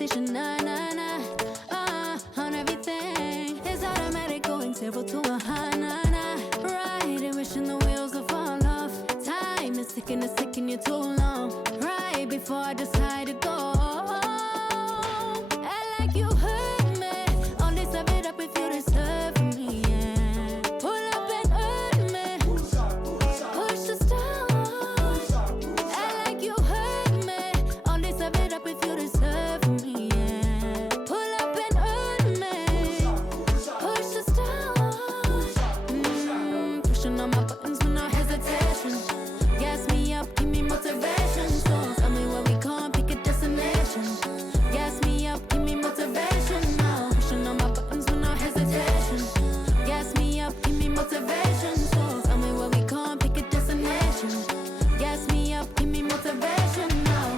conversation, nah, nah, nah. On everything, it's automatic going 0 to 100, nah, nah. Riding, wishing the wheels will fall off. Time is ticking, it's taking you too long. Right before I decide to go. Act like you heard me. Only serve it up if you deserve me, yeah. Pull up and hurt me. Push the stars. Act like you heard me. Only serve it up if you deserve me, yeah. Pull up and hurt me. Push the stars. Pushing on my buttons with no hesitation. Gas me up, give me motivation. So tell me where we going, pick a destination. Gas me up, give me motivation now. Pushing on my buttons with no hesitation. Gas me up, give me motivation. So tell me where we going, pick a destination. Gas me up, give me motivation now.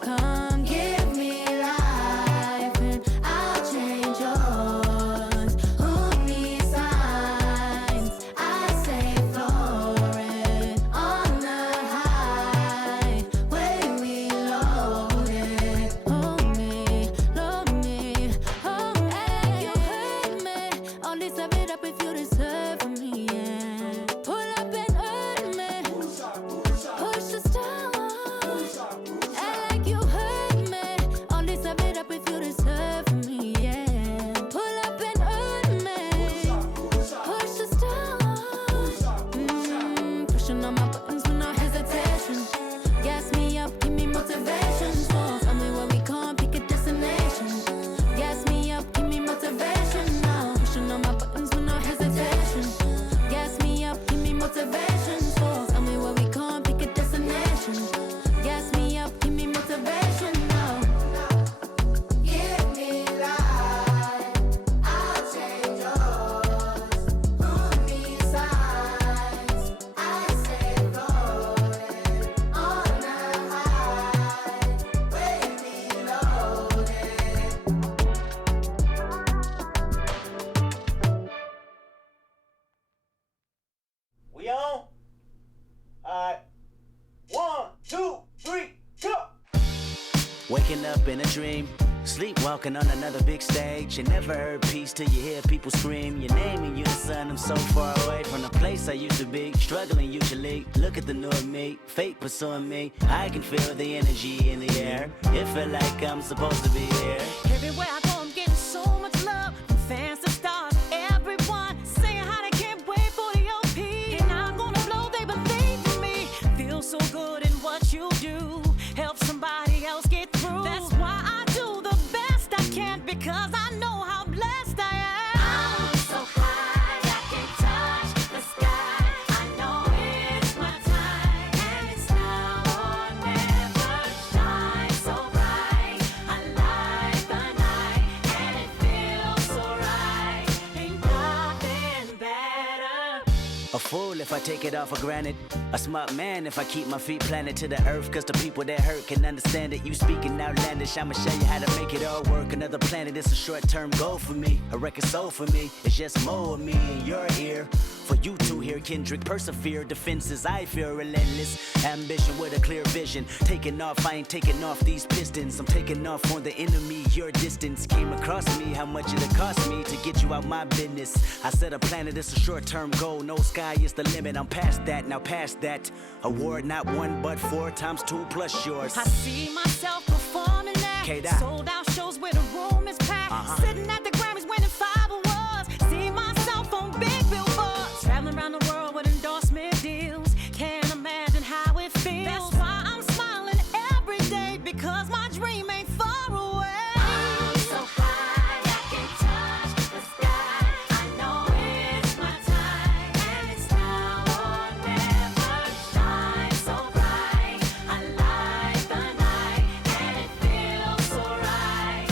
Come give me life and I'll change yours. Who needs signs? I say floating on the highway we loaded. Hold me, load me, hold me. You hurt me. Only serve it up if you deserve me, yeah. Pull up and hurt me. Push the stars. Act like you heard me. Only serve it up if you deserve me, yeah. Pull up and hurt me. Push the stars. Pushing on my buttons with no hesitation. Gas me up, give me motivation. So tell me where we going, pick a destination. Gas me up, give me motivation now. Pushing on my buttons with no hesitation. Gas me up, give me motivation. So tell me where we going, pick a destination. Gas me up, give me motivation now. Give me life, I'll change yours. Who needs signs? I say floating on the highway we loaded. We on? Alright. 1, 2, 3, go! Waking up in a dream, sleepwalking on another big stage. You never heard peace till you hear people scream your name in unison. I'm so far away from the place I used to be, struggling usually. Look at the new me, fate pursuing me. I can feel the energy in the air. It feel like I'm supposed to be here. Everywhere I go, I'm getting so much love from fans to stars. Everyone saying how they can't wait for the OP. And I'm gonna blow, they believe in me. Feel so good in what you do. Help somebody else get through. That's why I do the best I can, because I know how blessed I am. I'm so high, I can touch the sky. I know it's my time, and it's now or never. Shine so bright, I light the night, and it feels so right. Ain't nothing better. A fool if I take it all for granted. A smart man if I keep my feet planted to the earth. Cause the people that hurt can understand it. You speaking outlandish, I'ma show you how to make it all work. Another planet, it's a short-term goal for me. A record soul for me, it's just more of me in your ear. For you to hear Kendrick persevere. Defenses, I feel relentless. Ambition with a clear vision. Taking off, I ain't taking off these pistons. I'm taking off on the enemy. Your distance came across me. How much it cost me to get you out my business. I said a planet, it's a short-term goal. No sky is the limit. I'm past that, now past that. Award not 1 but 4 times 2 plus yours. I see myself performing at K-Dot. sold out shows where the room is packed. Sitting at the Grammys winning 5 awards. See myself on big billboards. Traveling around the world with endorsement deals. Can't imagine how it feels. That's why I'm smiling every day, because my dream ain't far away. I'm so high, I can touch the sky. I know it's my time, and it's now or never. Shine so bright, I light the night, and it feels so right.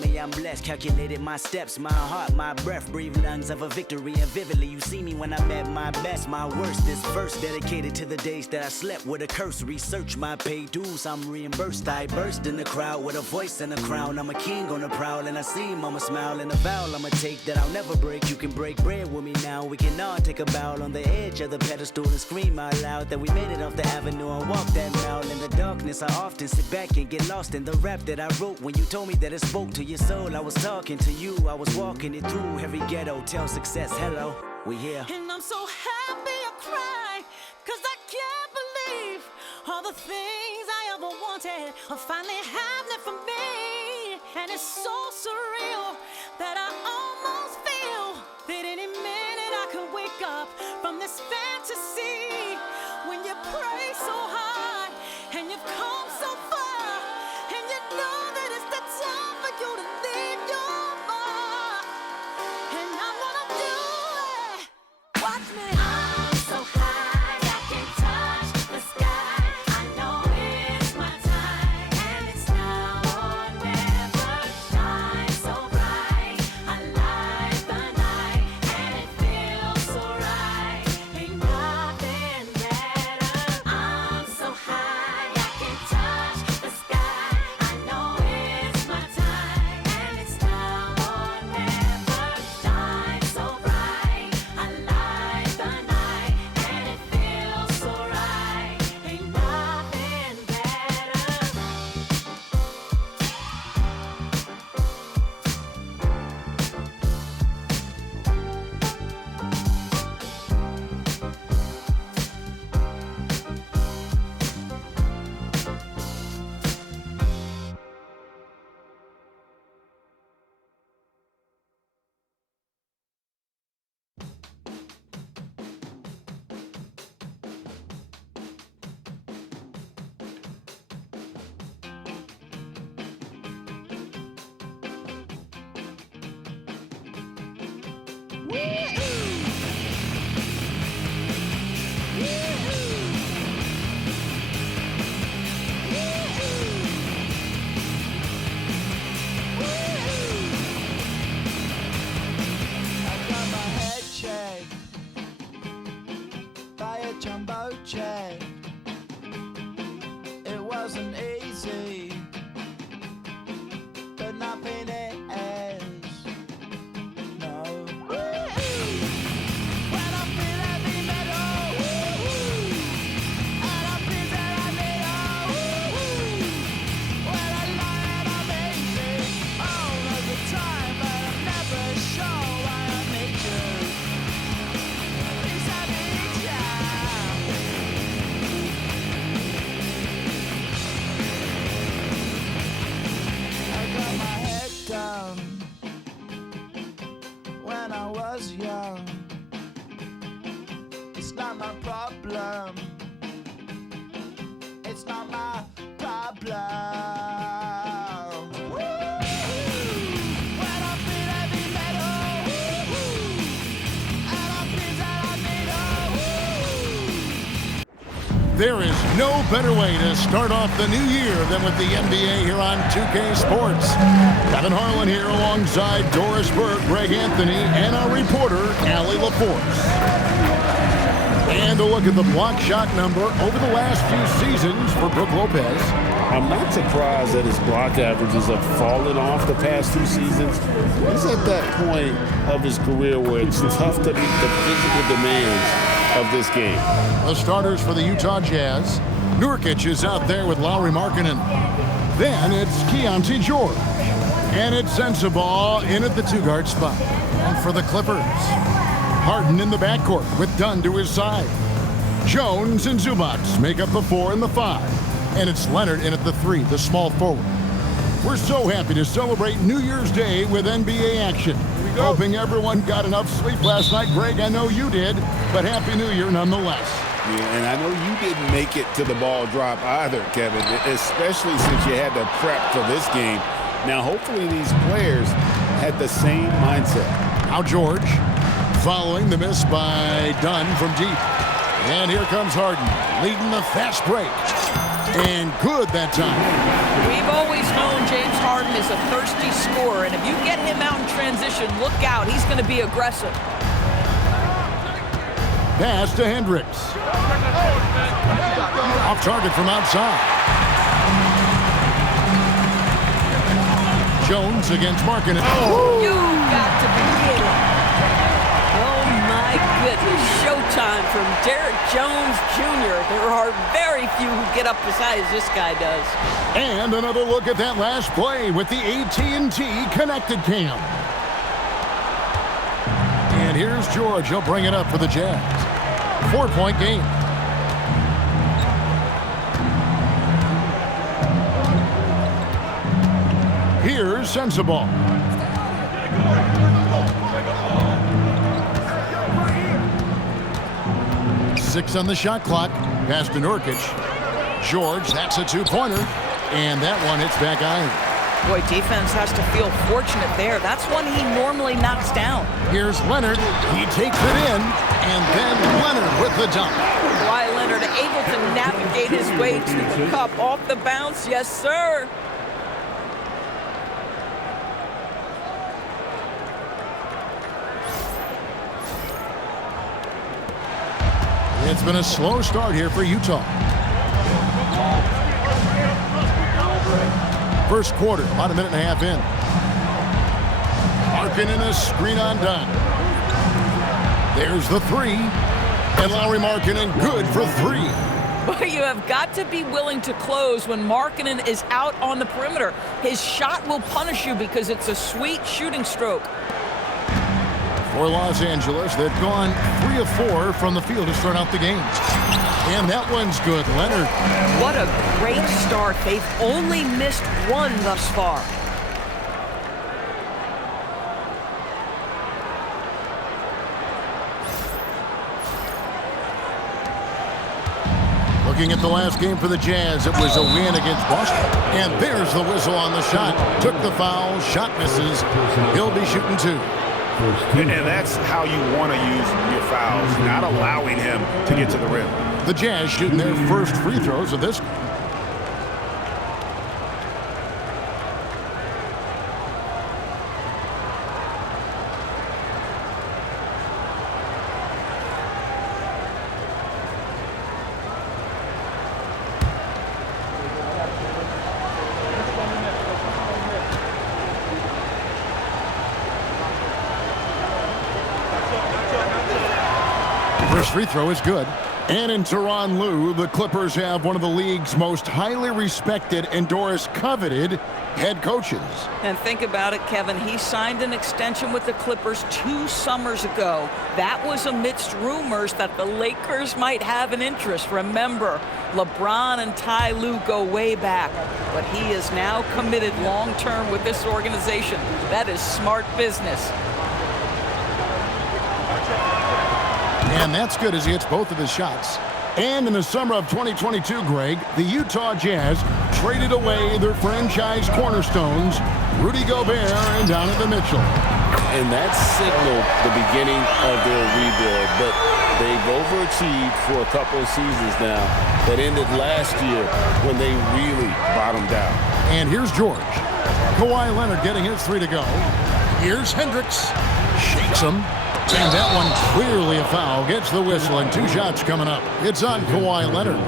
me I'm blessed. Calculated my steps, my heart, my breath. Breathe lungs of a victory, and vividly you see me when I'm at my best. My worst, this verse dedicated to the days that I slept with a curse. Research my paid dues, I'm reimbursed. I burst in the crowd with a voice and a crown. I'm a king on the prowl, and I see mama smile. And a vow I'ma take that I'll never break. You can break bread with me now. We can all take a bow on the edge of the pedestal and scream out loud that we made it off the avenue and walk that mile. In the darkness, I often sit back and get lost in the rap that I wrote. When you told me that it spoke to your soul, I was talking to you. I was walking it through every ghetto. Tell success, hello, we here. And I'm so happy I cry, 'cause I can't believe all the things I ever wanted are finally happening for me. And it's so surreal that I almost feel that any minute I could wake up from this fantasy. When you pray so hard and you've come so far, and you know that it's the time for you to leave your mark. And I'm gonna do it. Watch me. I'm so high I can touch the sky. I know it's my time, and it's now or never. Shine so bright, I light the night, and it feels so right. Ain't nothing better. I'm so high I can touch the sky. I know it's my time, and it's now or never. Shine so bright, I light the night, and it feels so right. Ain't nothing better. I got my head checked by a jumbo jet. It wasn't easy, but nothing is. No. When I feel heavy metal, and I feel that I need when I lie and I'm easy all of the time, but I'm never sure why I need you. Please I need ya. I got my head down when I was young. It's not my problem. It's not my problem. When I feel heavy metal, and I feel that I need There is no better way to start off the new year than with the NBA here on 2K Sports. Kevin Harlan here alongside Doris Burke, Greg Anthony, and our reporter, Allie LaForce. And a look at the block shot number over the last few seasons for Brook Lopez. I'm not surprised that his block averages have fallen off the past 2 seasons. He's at that point of his career where it's tough to meet the physical demands of this game. The starters for the Utah Jazz. Nurkic is out there with Lauri Markkanen. Then it's Keontae George. And it's Sensabaugh in at the 2-guard spot. And for the Clippers, Harden in the backcourt with Dunn to his side. Jones and Zubac make up the 4 and the 5. And it's Leonard in at the 3, the small forward. We're so happy to celebrate New Year's Day with NBA action. Hoping everyone got enough sleep last night. Greg, I know you did, but Happy New Year nonetheless. Yeah, and I know you didn't make it to the ball drop either, Kevin, especially since you had to prep for this game. Now, hopefully these players had the same mindset. Now George, following the miss by Dunn from deep. And here comes Harden, leading the fast break. And good that time. We've always known James Harden is a thirsty scorer, and if you get him out in transition, look out. He's going to be aggressive. Pass to Hendricks. Off target from outside. Jones against Markkanen. Oh. You got to be kidding. Oh, my goodness. Showtime from Derrick Jones Jr. There are very few who get up as high as this guy does. And another look at that last play with the AT&T Connected Cam. And here's George. He'll bring it up for the Jazz. 4-point game. Here's Sensabaugh. 6 on the shot clock. Pass to Nurkic. George, that's a two-pointer. And that one hits back iron. Boy, defense has to feel fortunate there. That's one he normally knocks down. Here's Leonard. He takes it in. And then Leonard with the dunk. Kawhi Leonard able to navigate his way to the cup off the bounce. Yes, sir. It's been a slow start here for Utah. First quarter, about a minute and a half in. Markkanen a screen on done. There's the three. And Lauri Markkanen good for 3. Boy, you have got to be willing to close when Markkanen is out on the perimeter. His shot will punish you because it's a sweet shooting stroke. For Los Angeles, they've gone 3 of 4 from the field to start out the game. And that one's good. Leonard. What a great start. They've only missed one thus far. Looking at the last game for the Jazz, it was a win against Boston. And there's the whistle on the shot. Took the foul, shot misses. He'll be shooting 2. And that's how you want to use your fouls, not allowing him to get to the rim. The Jazz shooting their first free throws of this. First free throw is good. And in Tyronn Lue, the Clippers have one of the league's most highly respected and Doris coveted head coaches. And think about it, Kevin. He signed an extension with the Clippers 2 summers ago. That was amidst rumors that the Lakers might have an interest. Remember, LeBron and Ty Lue go way back. But he is now committed long-term with this organization. That is smart business. And that's good as he hits both of his shots. And in the summer of 2022, Greg, the Utah Jazz traded away their franchise cornerstones, Rudy Gobert and Donovan Mitchell. And that signaled the beginning of their rebuild, but they've overachieved for a couple of seasons now that ended last year when they really bottomed out. And here's George. Kawhi Leonard getting his 3 to go. Here's Hendricks. Shakes him. And that one clearly a foul. Gets the whistle and 2 shots coming up. It's on Kawhi Leonard.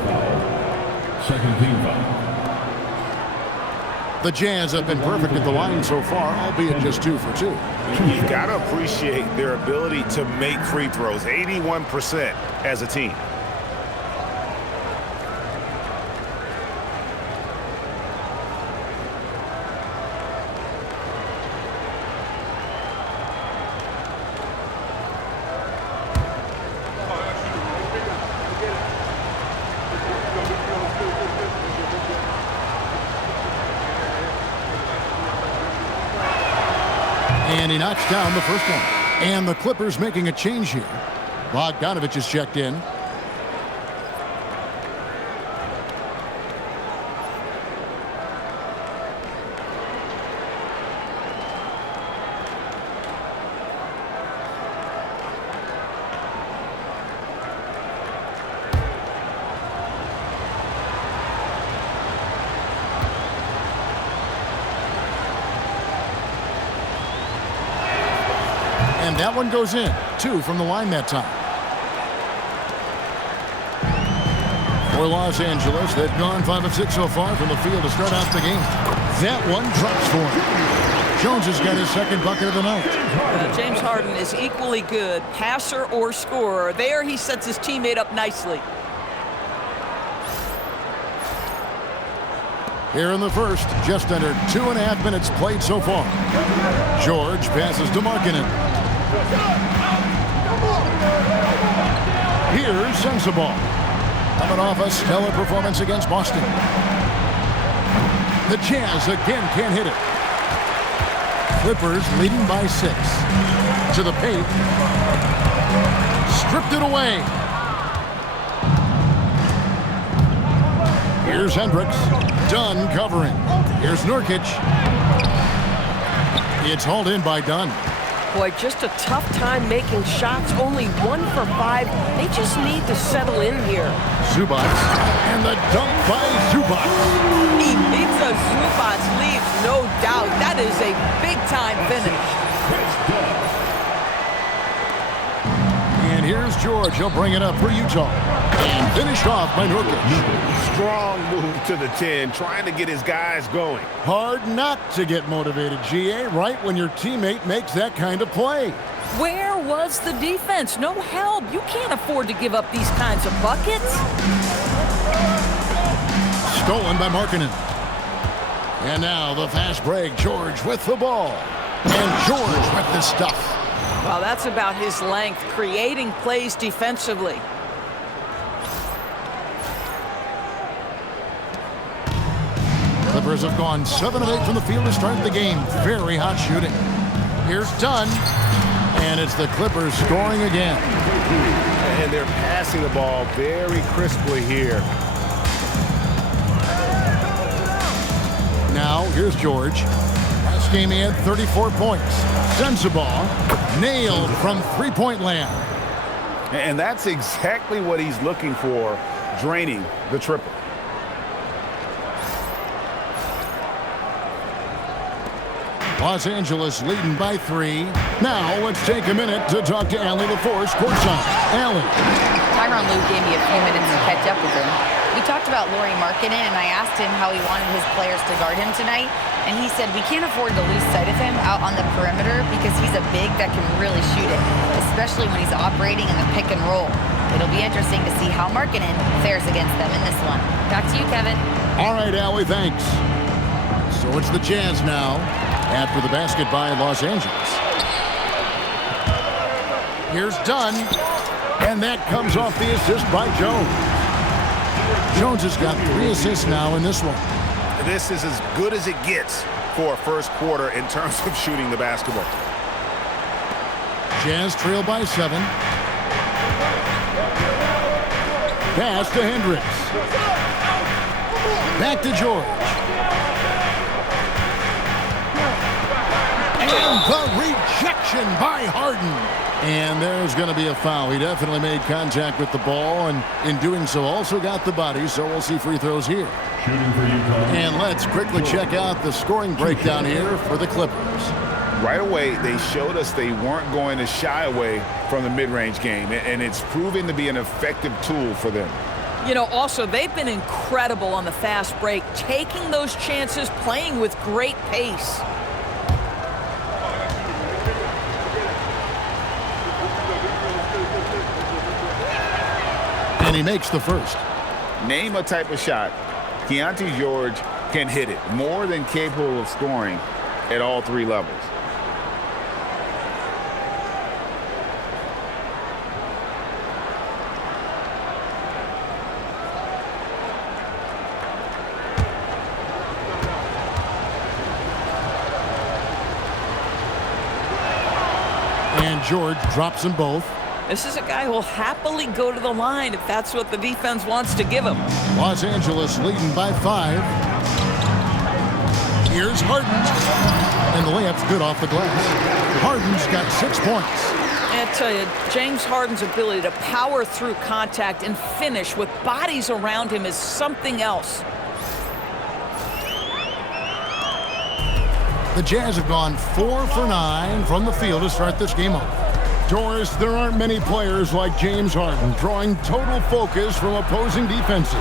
Second team foul. The Jazz have been perfect at the line so far, albeit just 2 for 2. You've got to appreciate their ability to make free throws, 81% as a team. And he knocks down the first one. And the Clippers making a change here. Bogdanovich is checked in. And that one goes in. 2 from the line that time. For Los Angeles, they've gone 5 of 6 so far from the field to start out the game. That one drops for him. Jones has got his second bucket of the night. James Harden is equally good, passer or scorer. There he sets his teammate up nicely. Here in the first, just under 2.5 minutes played so far. George passes to Markkanen. Here's Sensabaugh. Coming off a stellar performance against Boston. The Jazz again can't hit it. Clippers leading by 6. To the paint. Stripped it away. Here's Hendricks. Dunn covering. Here's Nurkic. It's hauled in by Dunn. Boy, just a tough time making shots. Only 1 for 5. They just need to settle in here. Zubac. And the dunk by Zubac. He beats a Zubac leaves, no doubt. That is a big-time finish. And here's George. He'll bring it up for Utah. And finished off by Nurkic. Strong move to the 10, trying to get his guys going. Hard not to get motivated, GA, right when your teammate makes that kind of play. Where was the defense? No help. You can't afford to give up these kinds of buckets. Stolen by Markkanen. And now the fast break. George with the ball. And George with the stuff. Well, that's about his length, creating plays defensively. Clippers have gone 7 of 8 from the field to start the game. Very hot shooting. Here's Dunn. And it's the Clippers scoring again. And they're passing the ball very crisply here. Now, here's George. Last game he had 34 points. Sensabaugh nailed from three-point land. And that's exactly what he's looking for, draining the triple. Los Angeles leading by 3. Now let's take a minute to talk to Allie LaForce courtside. Allie. Tyronn Lue gave me a few minutes to catch up with him. We talked about Lauri Markkanen, and I asked him how he wanted his players to guard him tonight. And he said we can't afford to lose sight of him out on the perimeter because he's a big that can really shoot it, especially when he's operating in the pick and roll. It'll be interesting to see how Markkanen fares against them in this one. Back to you, Kevin. All right, Allie, thanks. So it's the Jazz now. After the basket by Los Angeles. Here's Dunn. And that comes off the assist by Jones. Jones has got 3 assists now in this one. This is as good as it gets for a first quarter in terms of shooting the basketball. Jazz trail by 7. Pass to Hendricks. Back to George. And the rejection by Harden. And there's going to be a foul. He definitely made contact with the ball, and in doing so also got the body, so we'll see free throws here. Shooting for Utah. And let's quickly check out the scoring breakdown here for the Clippers. Right away, they showed us they weren't going to shy away from the mid-range game, and it's proving to be an effective tool for them. You know, also, they've been incredible on the fast break, taking those chances, playing with great pace. And he makes the first. Name a type of shot Keontae George can hit it, more than capable of scoring at all 3 levels. And George drops them both. This is a guy who will happily go to the line if that's what the defense wants to give him. Los Angeles leading by 5. Here's Harden. And the layup's good off the glass. Harden's got 6 points. I tell you, James Harden's ability to power through contact and finish with bodies around him is something else. The Jazz have gone 4 for 9 from the field to start this game off. Doris, there aren't many players like James Harden drawing total focus from opposing defenses.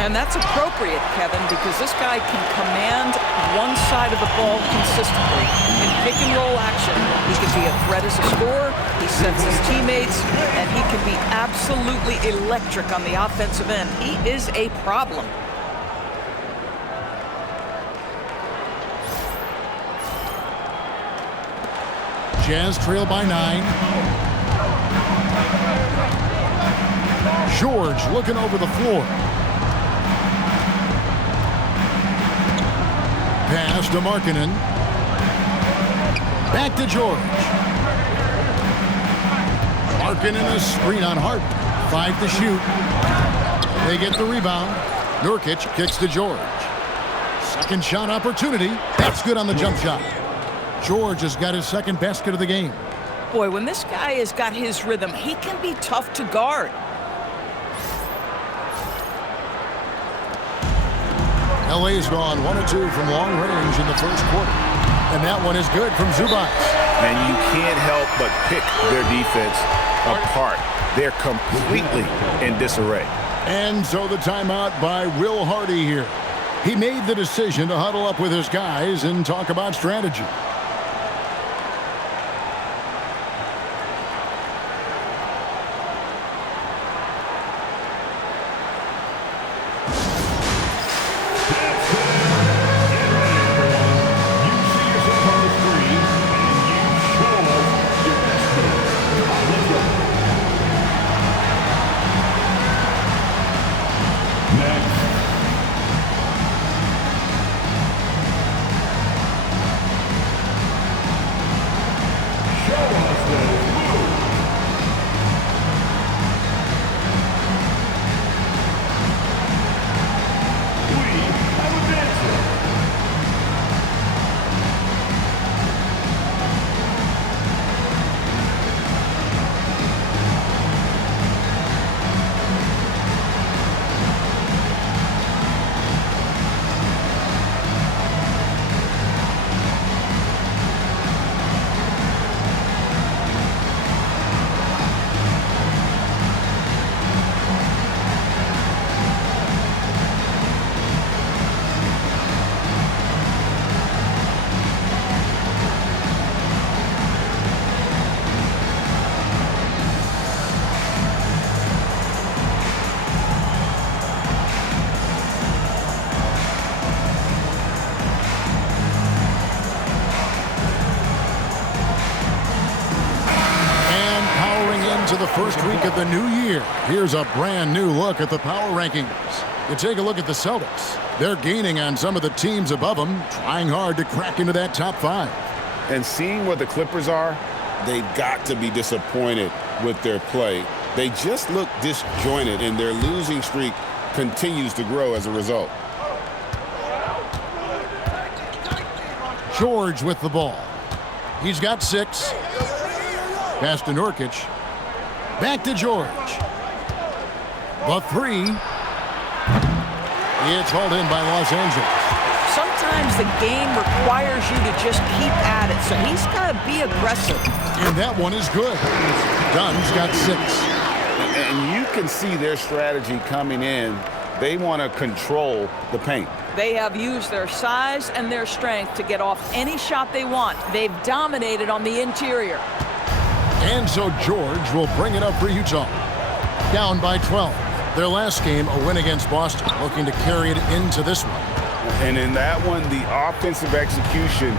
And that's appropriate, Kevin, because this guy can command one side of the ball consistently. In pick and roll action, he can be a threat as a scorer, he sets his teammates, and he can be absolutely electric on the offensive end. He is a problem. Jazz trail by 9. George looking over the floor. Pass to Markkanen. Back to George. Markkanen a screen on Hart. 5 to shoot. They get the rebound. Nurkic kicks to George. Second shot opportunity. That's good on the jump shot. George has got his second basket of the game. Boy, when this guy has got his rhythm, he can be tough to guard. LA's gone 1 of 2 from long range in the first quarter. And that one is good from Zubac. And you can't help but pick their defense apart. They're completely in disarray. And so the timeout by Will Hardy here. He made the decision to huddle up with his guys and talk about strategy. The first week of the new year. Here's a brand new look at the power rankings. You take a look at the Celtics. They're gaining on some of the teams above them, trying hard to crack into that top 5. And seeing what the Clippers are, they've got to be disappointed with their play. They just look disjointed, and their losing streak continues to grow as a result. George with the ball. He's got 6. Pass to Nurkic. Back to George. The 3. It's hauled in by Los Angeles. Sometimes the game requires you to just keep at it, so he's got to be aggressive. And that one is good. Dunn's got 6. And you can see their strategy coming in. They want to control the paint. They have used their size and their strength to get off any shot they want. They've dominated on the interior. And so George will bring it up for Utah. Down by 12. Their last game, a win against Boston, looking to carry it into this one. And in that one, the offensive execution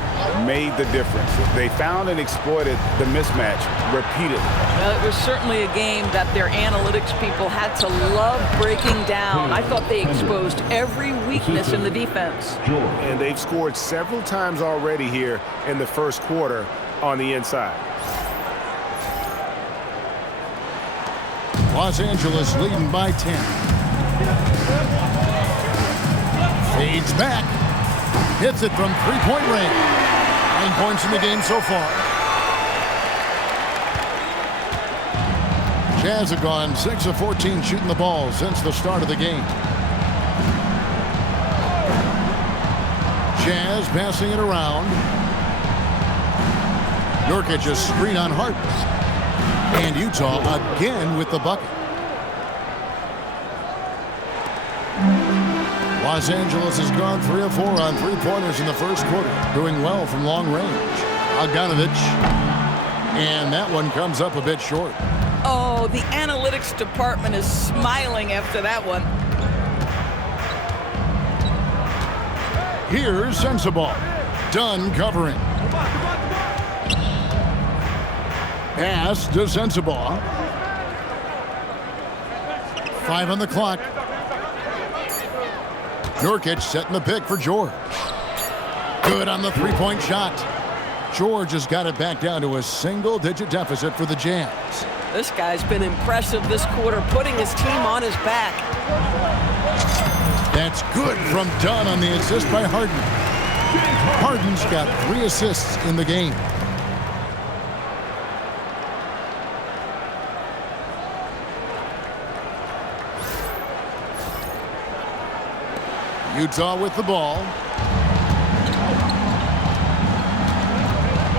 made the difference. They found and exploited the mismatch repeatedly. Well, it was certainly a game that their analytics people had to love breaking down. I thought they exposed every weakness in the defense. And they've scored several times already here in the first quarter on the inside. Los Angeles leading by 10. Fades back. Hits it from three-point range. 9 points in the game so far. Jazz have gone 6 of 14 shooting the ball since the start of the game. Jazz passing it around. Nurkic a screen on Harden. And Utah again with the bucket. Los Angeles has gone 3 of 4 on three-pointers in the first quarter, doing well from long range. Bogdanovic, and that one comes up a bit short. Oh, the analytics department is smiling after that one. Here's Sensabaugh. Dunn covering. Pass to Sensabaugh. 5 on the clock. Nurkic setting the pick for George. Good on the three-point shot. George has got it back down to a single-digit deficit for the Jazz. This guy's been impressive this quarter, putting his team on his back. That's good from Dunn on the assist by Harden. Harden's got 3 assists in the game. Utah with the ball.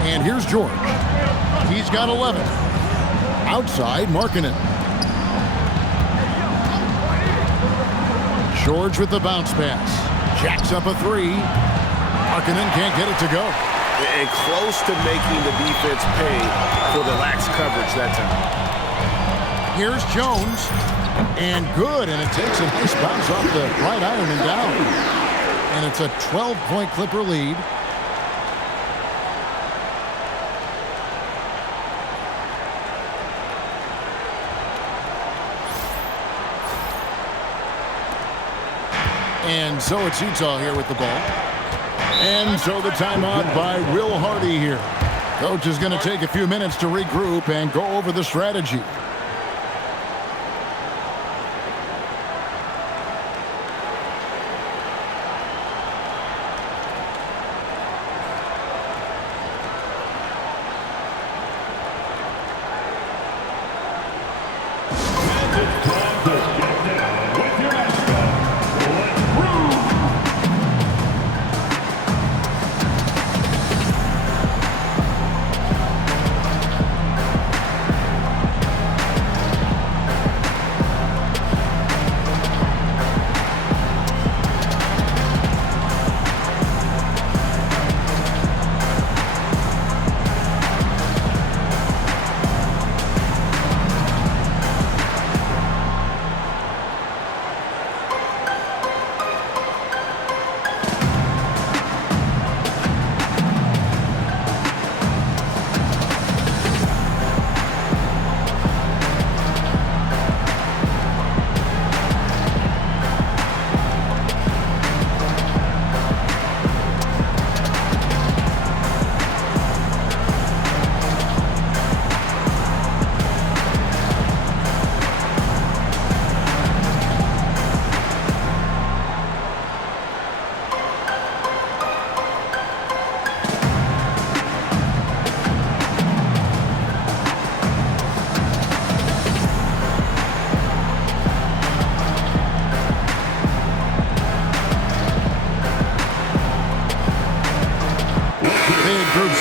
And here's George. He's got 11. Outside, Markkanen. George with the bounce pass. Jacks up a 3. Markkanen can't get it to go. And close to making the defense pay for the lax coverage that time. Here's Jones. And good, and it takes a nice bounce off the right iron and down. And it's a 12-point Clipper lead. And so it's Utah here with the ball. And so the timeout by Will Hardy here. Coach is going to take a few minutes to regroup and go over the strategy.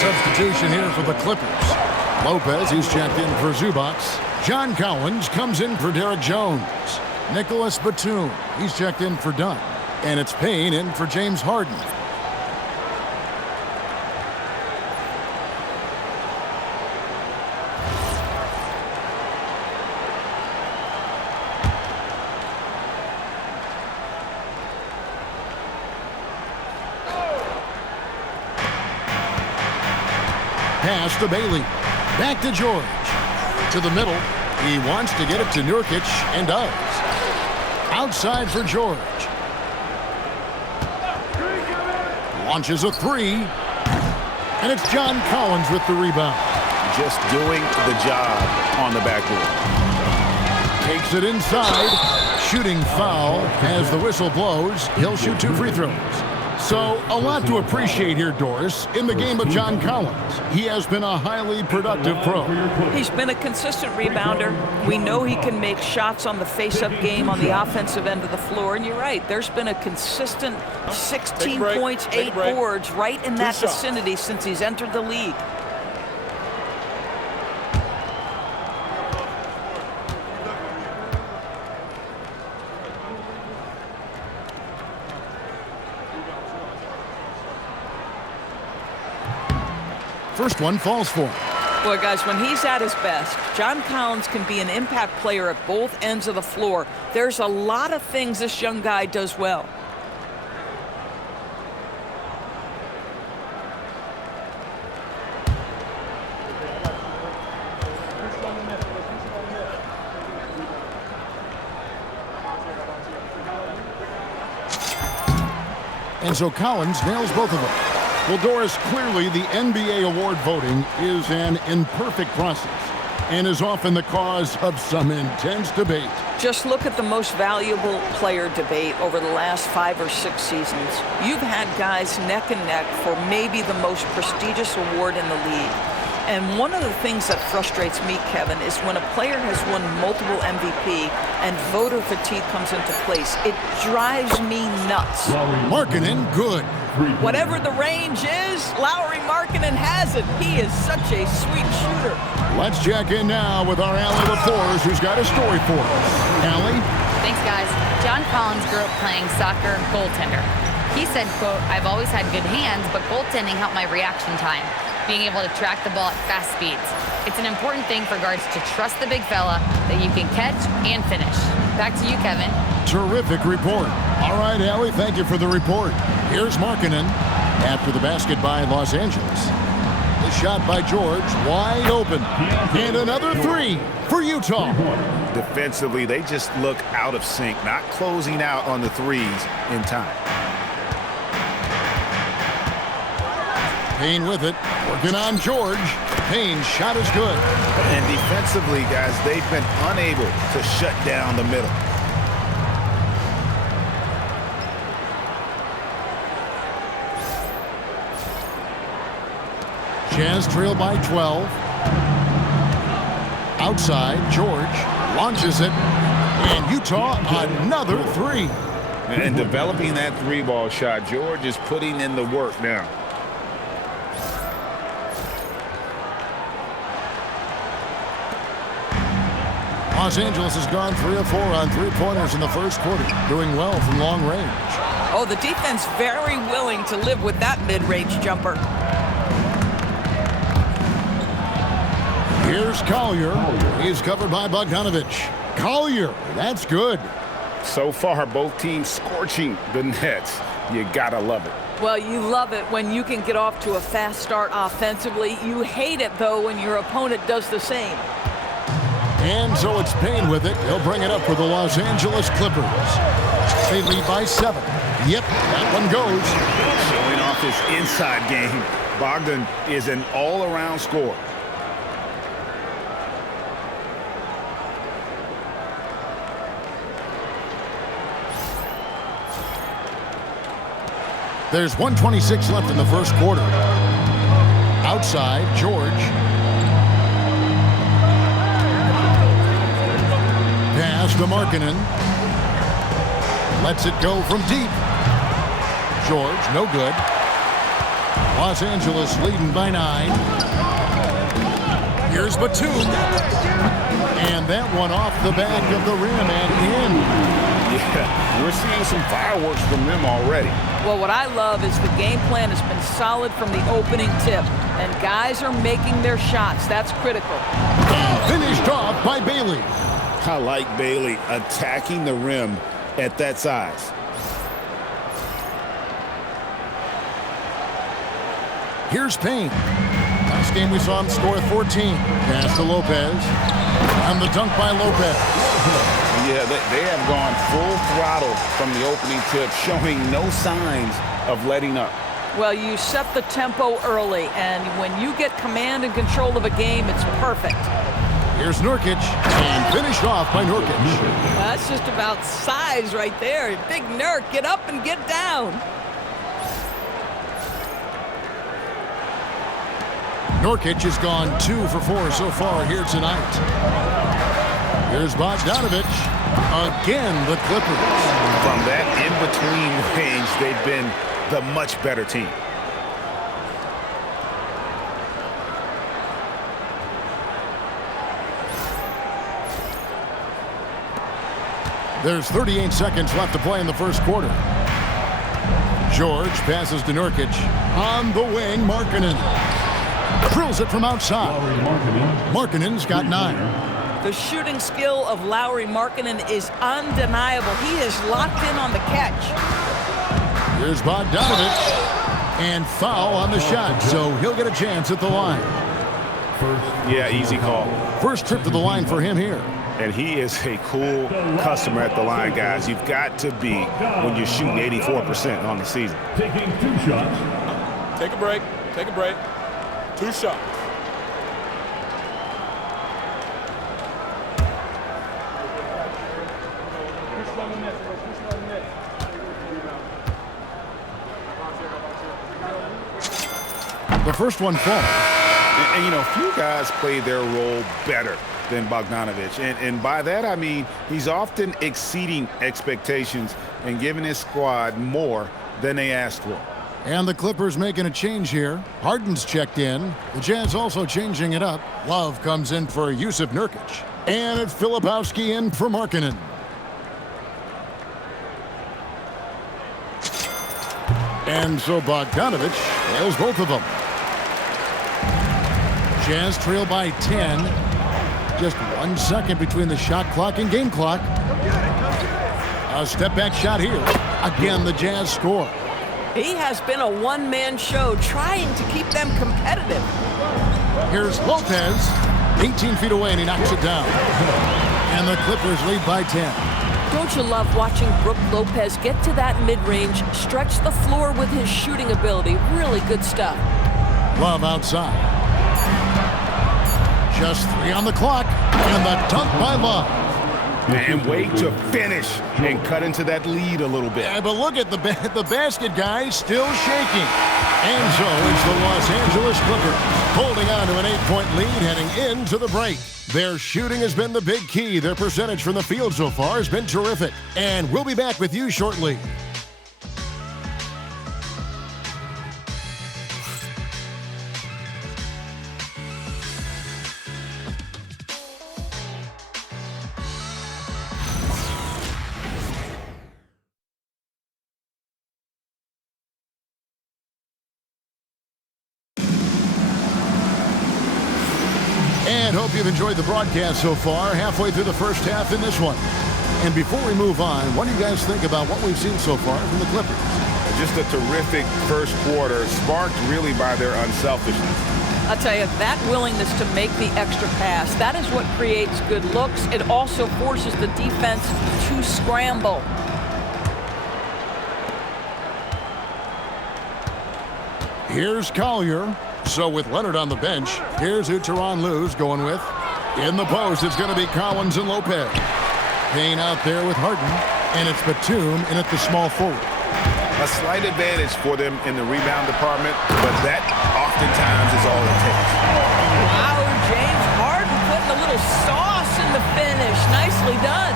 Substitution here for the Clippers. Lopez, he's checked in for Zubac. John Collins comes in for Derrick Jones. Nicholas Batum, he's checked in for Dunn. And it's Payne in for James Harden. Pass to Bailey. Back to George. To the middle. He wants to get it to Nurkic and does. Outside for George. Launches a 3. And it's John Collins with the rebound. Just doing the job on the backboard. Takes it inside. Shooting foul as the whistle blows. He'll shoot 2 free throws. So, a lot to appreciate here, Doris, in the game of John Collins. He has been a highly productive pro. He's been a consistent rebounder. We know he can make shots on the face-up game on the offensive end of the floor. And you're right, there's been a consistent 16 points, 8 boards right in that vicinity since he's entered the league. First one falls for him. Boy, guys, when he's at his best, John Collins can be an impact player at both ends of the floor. There's a lot of things this young guy does well. And so Collins nails both of them. Well, Doris, clearly the NBA award voting is an imperfect process and is often the cause of some intense debate. Just look at the most valuable player debate over the last 5 or 6 seasons. You've had guys neck and neck for maybe the most prestigious award in the league. And one of the things that frustrates me, Kevin, is when a player has won multiple MVP and voter fatigue comes into place. It drives me nuts. Markkanen, good. Whatever the range is, Lauri Markkanen has it. He is such a sweet shooter. Let's check in now with our Allie LaForce, who's got a story for us. Allie? Thanks, guys. John Collins grew up playing soccer goaltender. He said, quote, "I've always had good hands, but goaltending helped my reaction time, being able to track the ball at fast speeds. It's an important thing for guards to trust the big fella that you can catch and finish." Back to you, Kevin. Terrific report. All right, Allie, thank you for the report. Here's Markkanen after the basket by Los Angeles. The shot by George, wide open. And another three for Utah. Defensively, they just look out of sync, not closing out on the threes in time. Payne with it, working on George. Payne's shot is good. And defensively, guys, they've been unable to shut down the middle. Jazz trail by 12. Outside, George launches it. And Utah, another three. And developing that three-ball shot, George is putting in the work now. Los Angeles has gone 3 of 4 on three-pointers in the first quarter, doing well from long range. Oh, the defense very willing to live with that mid-range jumper. Here's Collier. He's covered by Bogdanovich. Collier, that's good. So far, both teams scorching the nets. You gotta love it. Well, you love it when you can get off to a fast start offensively. You hate it, though, when your opponent does the same. And so it's Payne with it. He'll bring it up for the Los Angeles Clippers. They lead by 7. Yep, that one goes. Showing off his inside game. Bogdan is an all-around scorer. There's 1:26 left in the first quarter. Outside, George. Pass to Markkanen. Lets it go from deep. George, no good. Los Angeles leading by 9. Here's Batum. And that one off the back of the rim and in. Yeah, we're seeing some fireworks from them already. Well, what I love is the game plan has been solid from the opening tip, and guys are making their shots. That's critical. Finished off by Bailey. I like Bailey attacking the rim at that size. Here's Payne. Last game we saw him score 14. Pass to Lopez. And the dunk by Lopez. Yeah, they have gone full throttle from the opening tip, showing no signs of letting up. Well, you set the tempo early, and when you get command and control of a game, it's perfect. Here's Nurkic, and finished off by Nurkic. That's just about size right there. Big Nurk, get up and get down. Nurkic has gone 2 for 4 so far here tonight. Here's Bogdanovich. Again, the Clippers. From that in-between range, they've been the much better team. There's 38 seconds left to play in the first quarter. George passes to Nurkic. On the wing, Markkanen. Drills it from outside. Markkanen's got 9. The shooting skill of Lauri Markkanen is undeniable. He is locked in on the catch. Here's Bogdanovich. And foul on the shot, so he'll get a chance at the line. Yeah, easy call. First trip to the line for him here. And he is a cool customer at the line, guys. You've got to be when you're shooting 84% on the season. Taking 2 shots. Take a break. Take a break. 2 shots. The first one falls. And, you know, few guys play their role better than Bogdanovich. And by that, I mean he's often exceeding expectations and giving his squad more than they asked for. And the Clippers making a change here. Harden's checked in. The Jazz also changing it up. Love comes in for Yusuf Nurkic. And it's Filipowski in for Markkanen. And so Bogdanovich nails both of them. Jazz trail by 10. Just 1 second between the shot clock and game clock. A step-back shot here. Again, the Jazz score. He has been a one-man show trying to keep them competitive. Here's Lopez. 18 feet away, and he knocks it down. And the Clippers lead by 10. Don't you love watching Brook Lopez get to that mid-range, stretch the floor with his shooting ability? Really good stuff. Love outside. Just 3 on the clock, and the dunk by Love. And way to finish and cut into that lead a little bit. Yeah, but look at the basket guy still shaking. And so it's the Los Angeles Clippers holding on to an 8-point lead heading into the break. Their shooting has been the big key. Their percentage from the field so far has been terrific. And we'll be back with you shortly. And hope you've enjoyed the broadcast so far, halfway through the first half in this one. And before we move on, what do you guys think about what we've seen so far from the Clippers? Just a terrific first quarter, sparked really by their unselfishness. I'll tell you, that willingness to make the extra pass, that is what creates good looks. It also forces the defense to scramble. Here's Collier. So with Leonard on the bench, here's who Tyronn Lue's going with. In the post, it's going to be Collins and Lopez. Payne out there with Harden, and it's Batum in at the small forward. A slight advantage for them in the rebound department, but that oftentimes is all it takes. Wow, James Harden putting a little sauce in the finish. Nicely done.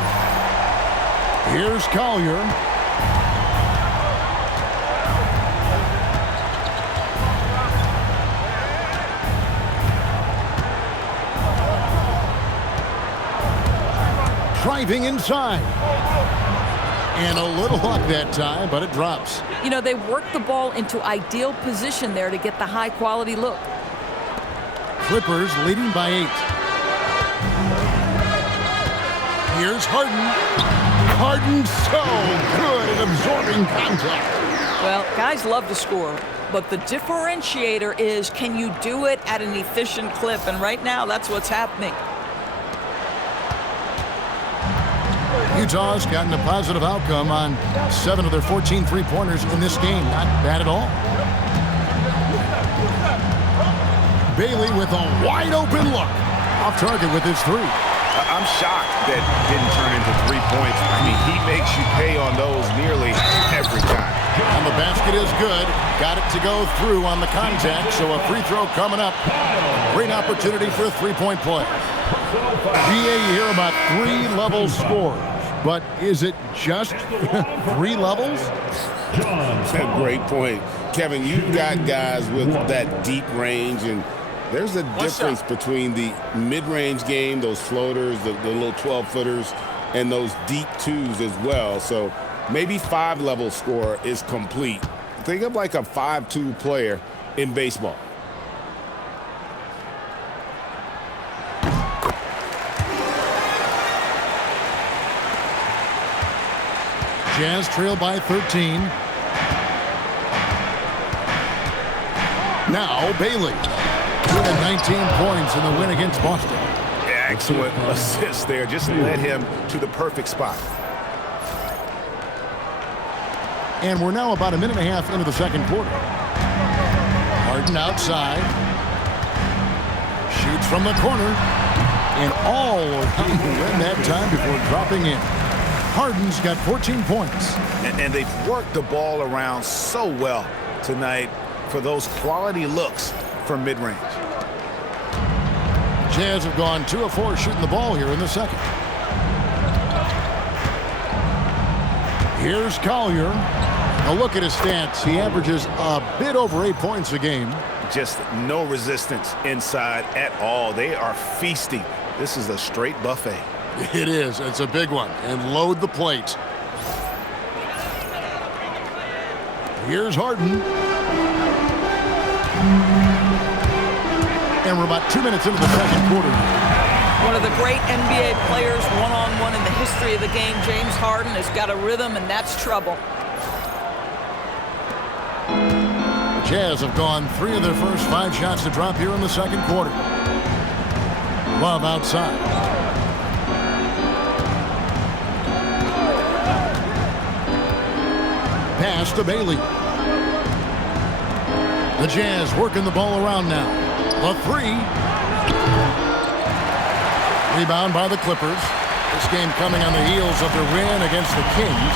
Here's Collier. Driving inside. And a little luck that time, but it drops. You know, they worked the ball into ideal position there to get the high-quality look. Clippers leading by 8. Here's Harden. Harden so good at absorbing contact. Well, guys love to score, but the differentiator is, can you do it at an efficient clip? And right now, that's what's happening. Utah's gotten a positive outcome on 7 of their 14 three-pointers in this game. Not bad at all. Bailey with a wide-open look. Off target with his 3. I'm shocked that didn't turn into 3 points. I mean, he makes you pay on those nearly every time. And the basket is good. Got it to go through on the contact, so a free throw coming up. Great opportunity for a three-point play. GA, you hear about 3-level scores. But is it just 3 levels? That's a great point. Kevin, you've got guys with that deep range, and there's a difference between the mid-range game, those floaters, the little 12-footers, and those deep 2s as well. So maybe 5-level score is complete. Think of like a 5-2 player in baseball. Jazz trail by 13. Now Bailey with 19 points in the win against Boston. Excellent assist there. Just led him to the perfect spot. And we're now about a minute and a half into the second quarter. Harden outside. Shoots from the corner. And all around the rim that time before dropping in. Harden's got 14 points. And they've worked the ball around so well tonight for those quality looks from mid-range. Jazz have gone 2 of 4 shooting the ball here in the second. Here's Collier. A look at his stats. He averages a bit over 8 points a game. Just no resistance inside at all. They are feasting. This is a straight buffet. It is. It's a big one. And load the plate. Here's Harden. And we're about 2 minutes into the second quarter. One of the great NBA players one-on-one in the history of the game, James Harden, has got a rhythm, and that's trouble. Jazz have gone 3 of their first 5 shots to drop here in the second quarter. Love outside. Pass to Bailey. The Jazz working the ball around now. The 3. Rebound by the Clippers. This game coming on the heels of their win against the Kings.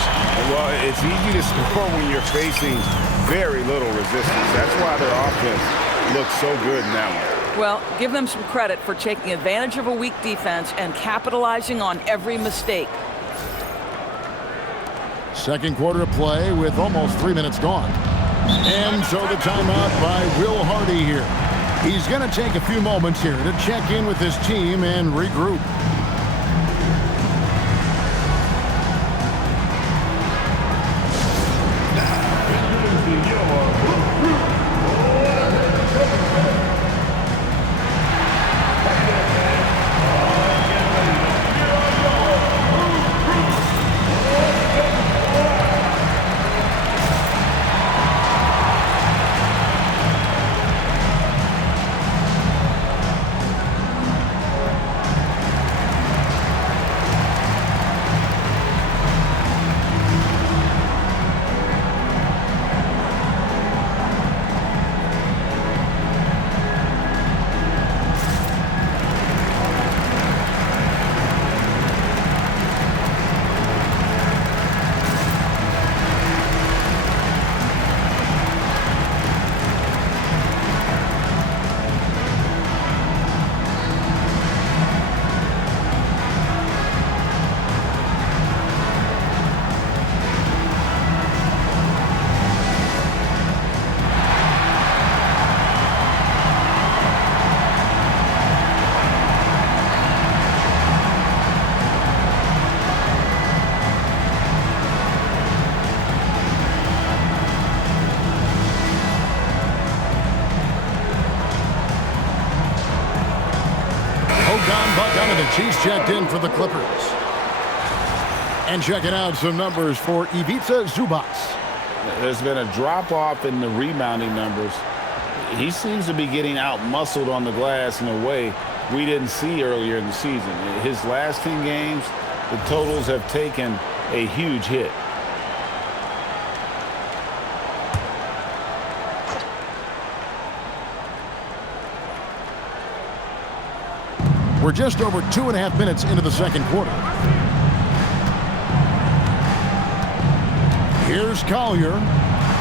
Well, it's easy to score when you're facing very little resistance. That's why their offense looks so good in that one. Well, give them some credit for taking advantage of a weak defense and capitalizing on every mistake. Second quarter of play with almost 3 minutes gone. And so the timeout by Will Hardy here. He's going to take a few moments here to check in with his team and regroup. He's checked in for the Clippers. And checking out some numbers for Ivica Zubac. There's been a drop-off in the rebounding numbers. He seems to be getting out-muscled on the glass in a way we didn't see earlier in the season. His last 10 games, the totals have taken a huge hit. We're just over 2.5 minutes into the second quarter. Here's Collier.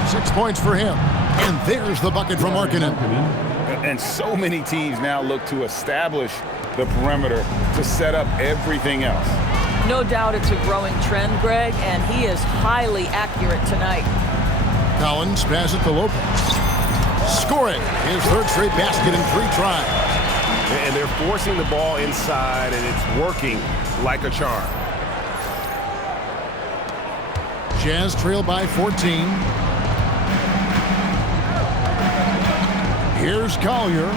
6 points for him. And there's the bucket from Markkanen. And so many teams now look to establish the perimeter to set up everything else. No doubt it's a growing trend, Greg, and he is highly accurate tonight. Collins passes to Lopez. Scoring his third straight basket in 3 tries. And they're forcing the ball inside, and it's working like a charm. Jazz trail by 14. Here's Collier.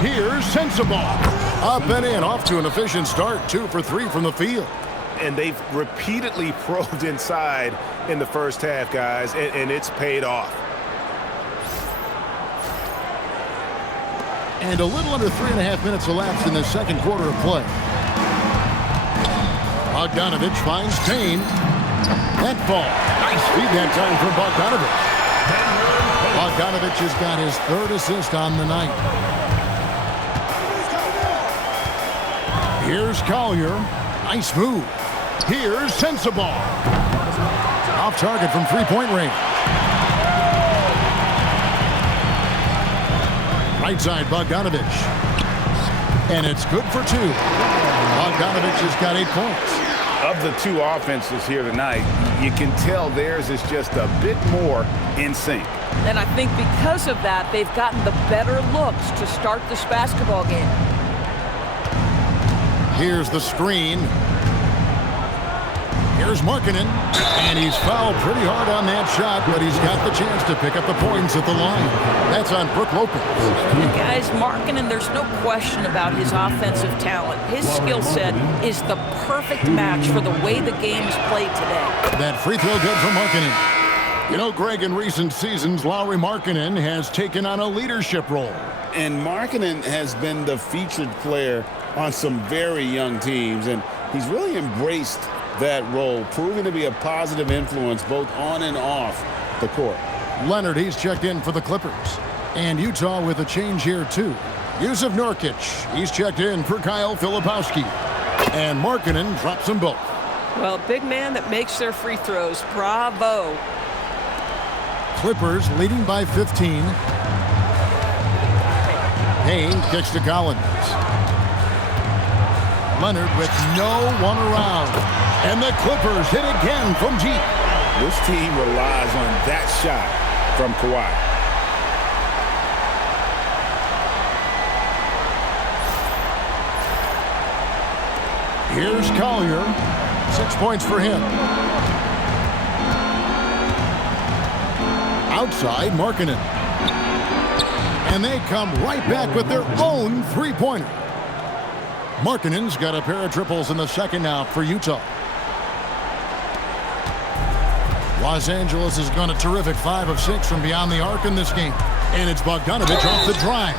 Here's Sensabaugh. Up and in, off to an efficient start. 2 for 3 from the field. And they've repeatedly probed inside in the first half, guys, and it's paid off. And a little under 3.5 minutes elapsed in the second quarter of play. Bogdanovich finds Payne. That ball. Nice feed that time from Bogdanovich. Bogdanovich has got his 3rd assist on the night. Here's Collier. Nice move. Here's Sensabaugh. Off target from 3-point range. Right side, Bogdanovich. And it's good for 2. Bogdanovich has got 8 points. Of the 2 offenses here tonight, you can tell theirs is just a bit more in sync. And I think because of that, they've gotten the better looks to start this basketball game. Here's the screen. Here's Markkanen, and he's fouled pretty hard on that shot, but he's got the chance to pick up the points at the line. That's on Brook Lopez. Guys, Markkanen, there's no question about his offensive talent. His skill set is the perfect match for the way the game is played today. That free throw good for Markkanen. You know, Greg, in recent seasons, Lauri Markkanen has taken on a leadership role. And Markkanen has been the featured player on some very young teams, and he's really embraced that role, proving to be a positive influence both on and off the court. Leonard, he's checked in for the Clippers. And Utah with a change here, too. Yusuf Nurkic, he's checked in for Kyle Filipowski. And Markkanen drops them both. Well, big man that makes their free throws. Bravo. Clippers leading by 15. Payne kicks to Collins. Leonard with no one around. And the Clippers hit again from deep. This team relies on that shot from Kawhi. Here's Collier. 6 points for him. Outside, Markkanen. And they come right back with their own three-pointer. Markkanen's got a pair of triples in the second half for Utah. Los Angeles has gone a terrific 5 of 6 from beyond the arc in this game. And it's Bogdanovich off the drive.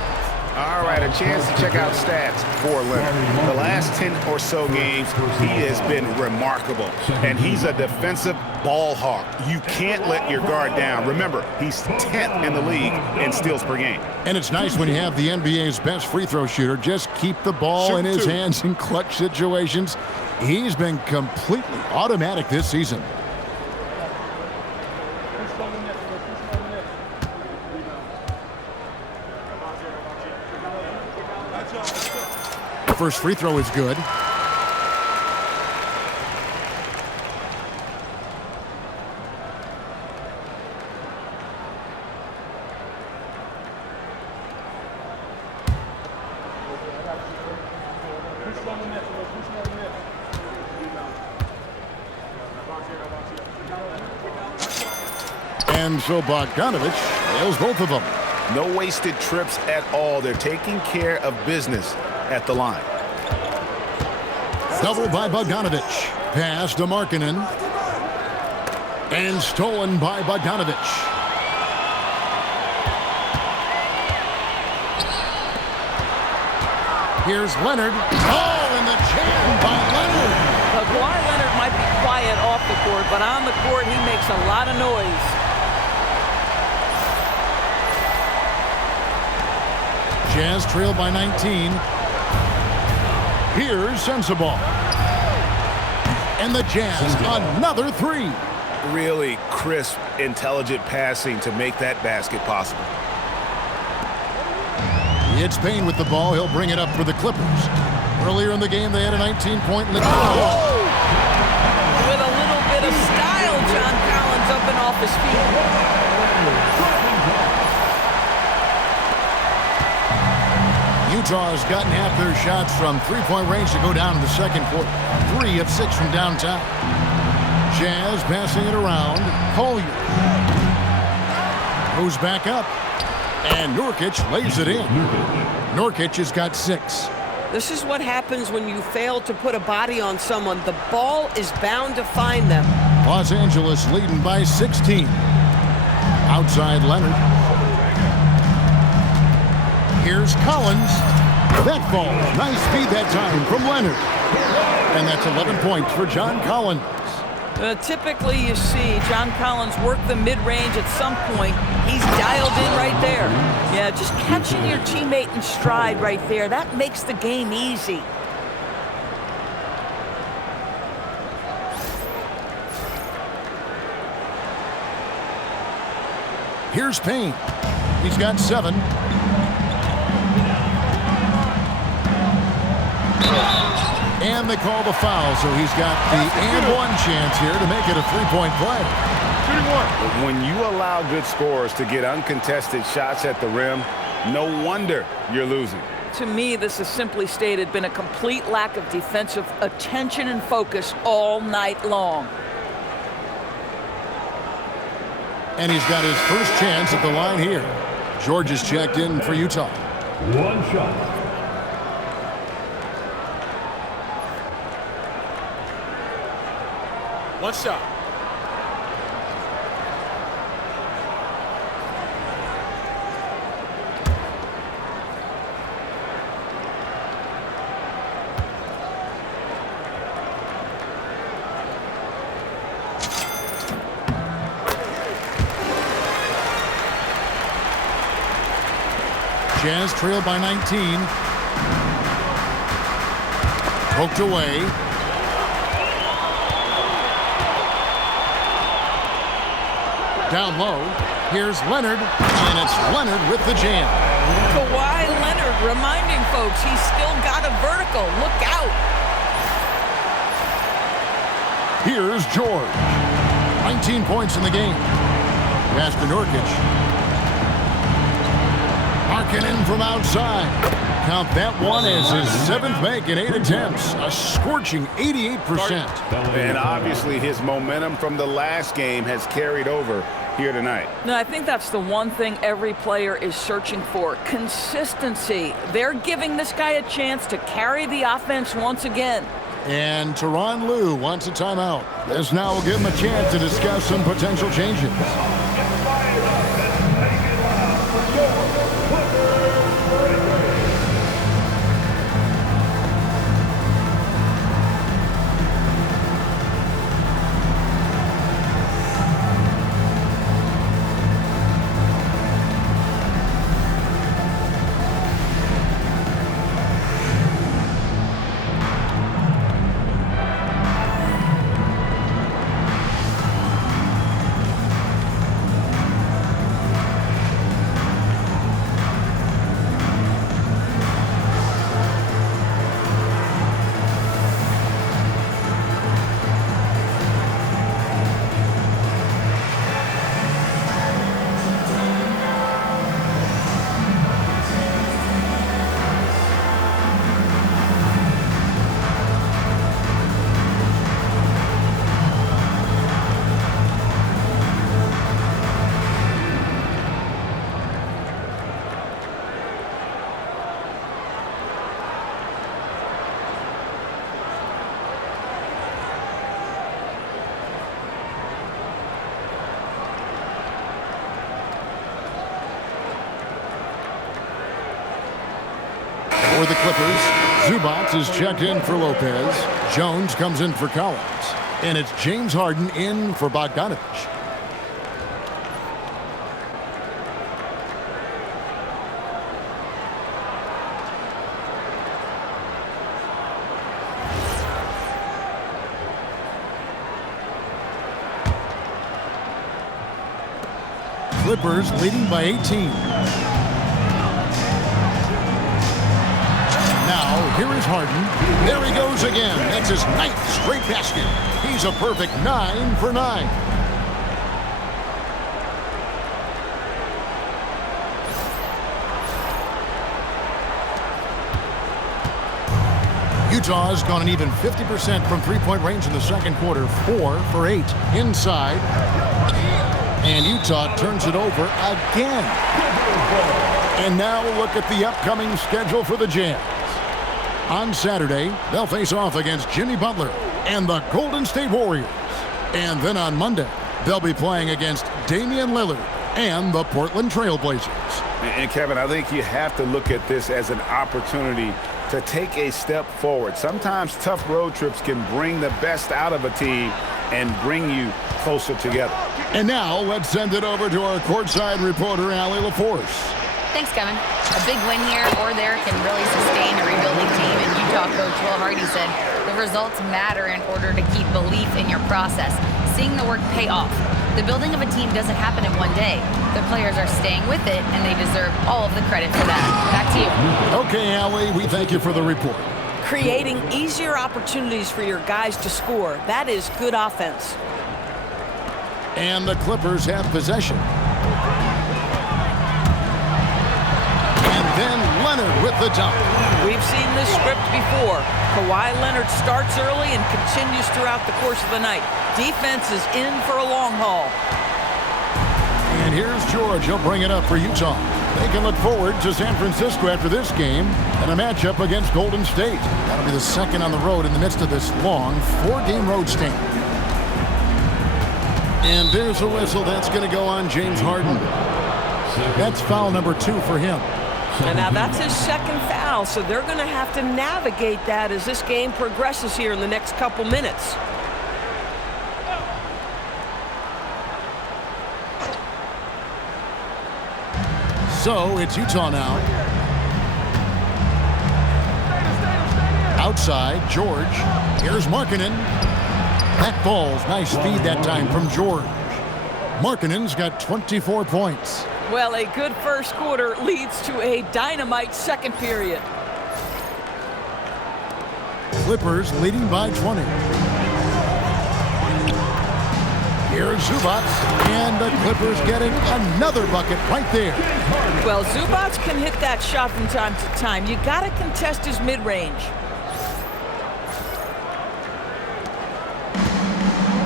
All right, a chance to check out stats for Leonard. The last 10 or so games, he has been remarkable. And he's a defensive ball hawk. You can't let your guard down. Remember, he's 10th in the league in steals per game. And it's nice when you have the NBA's best free throw shooter just keep the ball in his hands in clutch situations. He's been completely automatic this season. First free throw is good. And so Bogdanovich nails both of them. No wasted trips at all. They're taking care of business at the line. Double by Bogdanovich. Pass to Markkanen. And stolen by Bogdanovich. Here's Leonard. Oh, and the jam by Leonard. Kawhi Leonard might be quiet off the court, but on the court he makes a lot of noise. Jazz trail by 19. Here's Sensabaugh. And the Jazz, another three. Really crisp, intelligent passing to make that basket possible. It's Payne with the ball. He'll bring it up for the Clippers. Earlier in the game, they had a 19-point lead. Oh! With a little bit of style, John Collins up and off his feet. Utah has gotten half their shots from three-point range to go down in the second quarter. 3 of 6 from downtown. Jazz passing it around. Collier goes back up. And Nurkic lays it in. Nurkic has got 6. This is what happens when you fail to put a body on someone. The ball is bound to find them. Los Angeles leading by 16. Outside Leonard. Here's Collins. That ball. Nice feed that time from Leonard. And that's 11 points for John Collins. Typically, you see John Collins work the mid-range at some point. He's dialed in right there. Yeah, just catching your teammate in stride right there. That makes the game easy. Here's Payne. He's got 7. And they call the foul, so he's got the and-one chance here to make it a 3-point play. When you allow good scorers to get uncontested shots at the rim, no wonder you're losing. To me, this is simply stated been a complete lack of defensive attention and focus all night long. And he's got his first chance at the line here. George is checked in for Utah. One shot. One shot. Jazz trail by 19. Poked away. Down low. Here's Leonard, and it's Leonard with the jam. Kawhi Leonard reminding folks he's still got a vertical. Look out. Here's George. 19 points in the game. Pass to Nurkic. Markkanen from outside. Count that one as his 7th make in 8 attempts. A scorching 88%. And obviously his momentum from the last game has carried over here tonight. No, I think that's the one thing every player is searching for. Consistency. They're giving this guy a chance to carry the offense once again. And Tyronn Lue wants a timeout. This now will give him a chance to discuss some potential changes. For the Clippers, Zubac is checked in for Lopez. Jones comes in for Collins. And it's James Harden in for Bogdanovich. Clippers leading by 18. Now, here is Harden. There he goes again. That's his 9th straight basket. He's a perfect 9 for 9. Utah's gone an even 50% from three-point range in the second quarter. 4 for 8 inside. And Utah turns it over again. And now look at the upcoming schedule for the Jazz. On Saturday, they'll face off against Jimmy Butler and the Golden State Warriors. And then on Monday, they'll be playing against Damian Lillard and the Portland Trail Blazers. And Kevin, I think you have to look at this as an opportunity to take a step forward. Sometimes tough road trips can bring the best out of a team and bring you closer together. And now let's send it over to our courtside reporter, Allie LaForce. Thanks, Kevin. A big win here or there can really sustain a rebuilding team. And Utah coach Will Hardy said the results matter in order to keep belief in your process, seeing the work pay off. The building of a team doesn't happen in one day. The players are staying with it, and they deserve all of the credit for that. Back to you. Okay, Allie, we thank you for the report. Creating easier opportunities for your guys to score. That is good offense. And the Clippers have possession. And then Leonard with the dunk. We've seen this script before. Kawhi Leonard starts early and continues throughout the course of the night. Defense is in for a long haul. And here's George. He'll bring it up for Utah. They can look forward to San Francisco after this game and a matchup against Golden State. That'll be the second on the road in the midst of this long 4-game road stint. And there's a whistle. That's going to go on James Harden. That's foul number 2 for him. And now that's his second foul, so they're going to have to navigate that as this game progresses here in the next couple minutes. So it's Utah now. Outside, George. Here's Markkanen. That falls. Nice feed that time from George. Markkanen's got 24 points. Well, a good first quarter leads to a dynamite second period. Clippers leading by 20. Here's Zubac, and the Clippers getting another bucket right there. Well, Zubac can hit that shot from time to time. You got to contest his mid-range.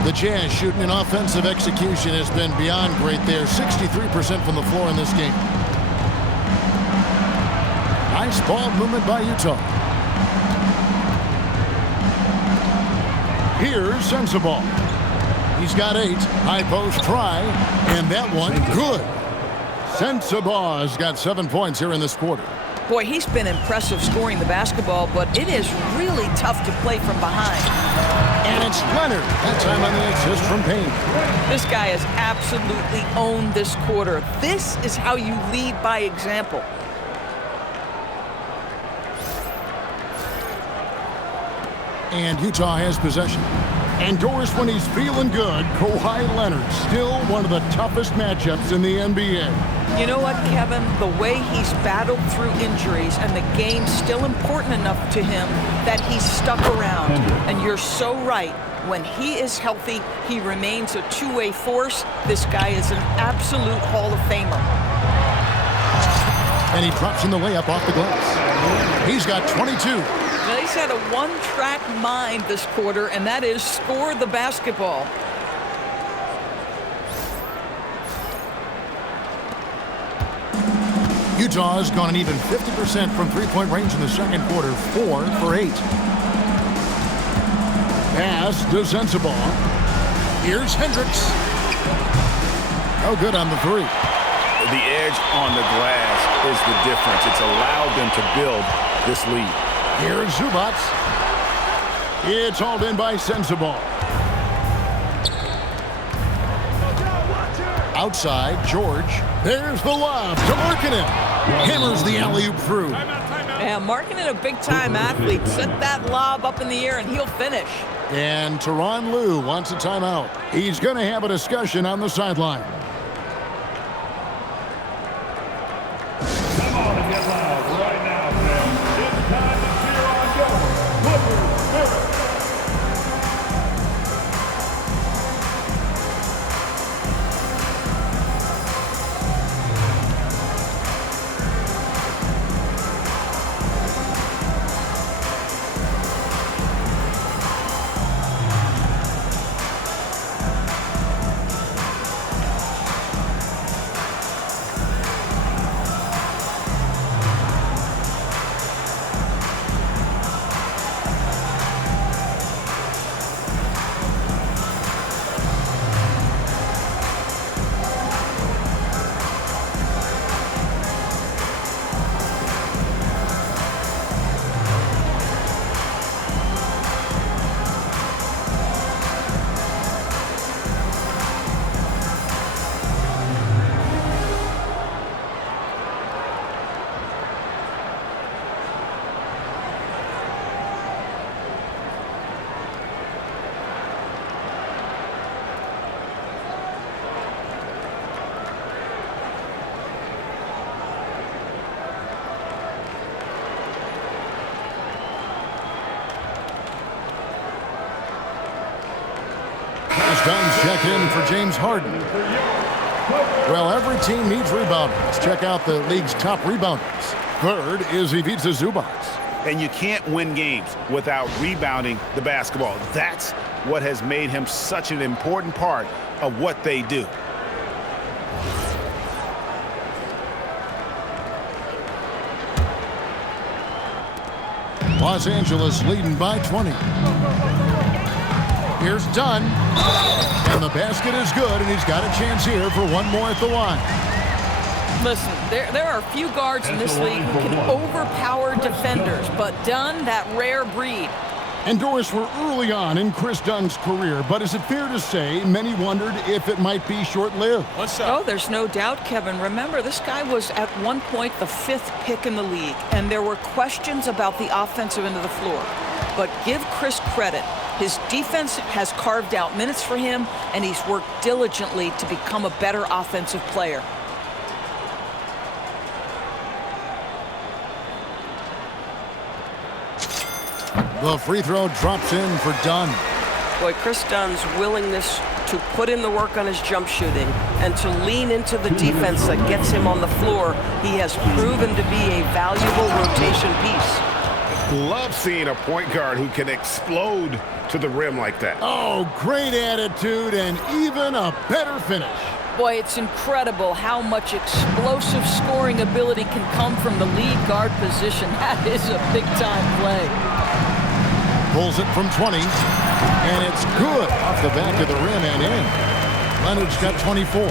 The Jazz shooting in offensive execution has been beyond great there. 63% from the floor in this game. Nice ball movement by Utah. Here's Sensabaugh. He's got 8. High post try, and that one good. Sensabaugh has got 7 points here in this quarter. Boy, he's been impressive scoring the basketball, but it is really tough to play from behind. And it's Leonard. That time on the assist from Payne. This guy has absolutely owned this quarter. This is how you lead by example. And Utah has possession. Endorsed when he's feeling good, Kawhi Leonard, still one of the toughest matchups in the NBA. You know what, Kevin? The way he's battled through injuries and the game's still important enough to him that he's stuck around. And you're so right. When he is healthy, he remains a two-way force. This guy is an absolute Hall of Famer. And he drops in the layup off the glass. He's got 22. Now, he's had a one-track mind this quarter, and that is score the basketball. Utah has gone an even 50% from three-point range in the second quarter, 4 for 8. Pass to Sensabaugh. Here's Hendricks. No good on the 3. The edge on the glass is the difference. It's allowed them to build this lead. Here's Zubac. It's hauled in by Sensabaugh. Outside, George. There's the lob to Markkanen. Hammers the alley-oop through. Yeah, Markkanen, a big-time athlete. Set that lob up in the air, and he'll finish. And Tyronn Lue wants a timeout. He's going to have a discussion on the sideline. Come on and get loud right now, fans. It's time to cheer on your Clippers. Chris Dunn's checked in for James Harden. Well, every team needs rebounders. Check out the league's top rebounders. Third is Ivica Zubac. And you can't win games without rebounding the basketball. That's what has made him such an important part of what they do. Los Angeles leading by 20. Here's Dunn. And the basket is good, and he's got a chance here for one more at the line. Listen, there are a few guards in this league who can overpower defenders, but Dunn, that rare breed. And Doris, we're early on in Chris Dunn's career, but is it fair to say many wondered if it might be short-lived? Oh, there's no doubt, Kevin. Remember, this guy was at one point the 5th pick in the league, and there were questions about the offensive end of the floor. But give Chris credit. His defense has carved out minutes for him, and he's worked diligently to become a better offensive player. The free throw drops in for Dunn. Boy, Chris Dunn's willingness to put in the work on his jump shooting and to lean into the defense that gets him on the floor, he has proven to be a valuable rotation piece. Love seeing a point guard who can explode to the rim like that. Oh, great attitude and even a better finish. Boy, it's incredible how much explosive scoring ability can come from the lead guard position. That is a big-time play. Pulls it from 20, and it's good off the back of the rim and in. Leonard's got 24.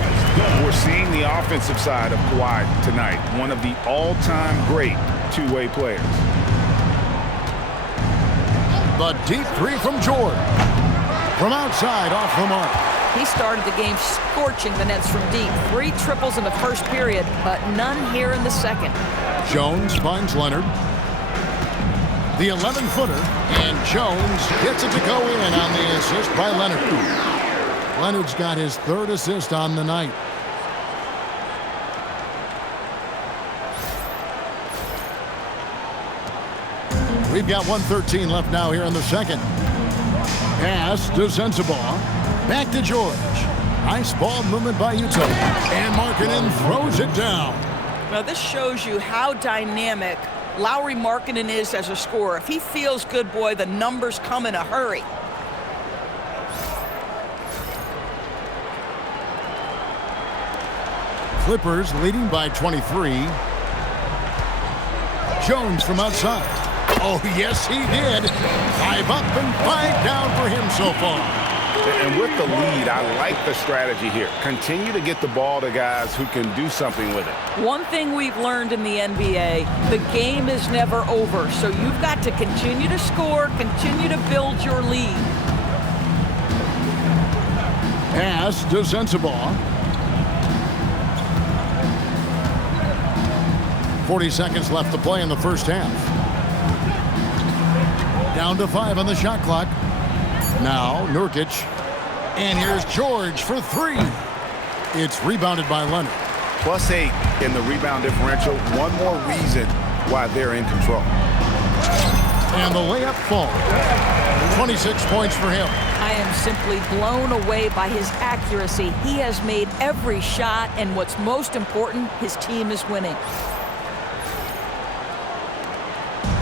We're seeing the offensive side of Kawhi tonight, one of the all-time great two-way players. The deep three from George. From outside, off the mark. He started the game scorching the Nets from deep. 3 triples in the first period, but none here in the second. Jones finds Leonard. The 11-footer, and Jones gets it to go in on the assist by Leonard. Leonard's got his 3rd assist on the night. We've got 1:13 left now here in the second. Pass to Sensabaugh. Back to George. Nice ball movement by Utah. And Markkanen throws it down. Now this shows you how dynamic Lauri Markkanen is as a scorer. If he feels good, boy, the numbers come in a hurry. Clippers leading by 23. Jones from outside. Oh, yes, he did. 5 up and 5 down for him so far. And with the lead, I like the strategy here. Continue to get the ball to guys who can do something with it. One thing we've learned in the NBA, the game is never over. So you've got to continue to score, continue to build your lead. Pass to Sensabaugh. 40 seconds left to play in the first half. Down to 5 on the shot clock. Now Nurkic. And here's George for 3. It's rebounded by Leonard. +8 in the rebound differential. One more reason why they're in control. And the layup falls. 26 points for him. I am simply blown away by his accuracy. He has made every shot, and what's most important, his team is winning.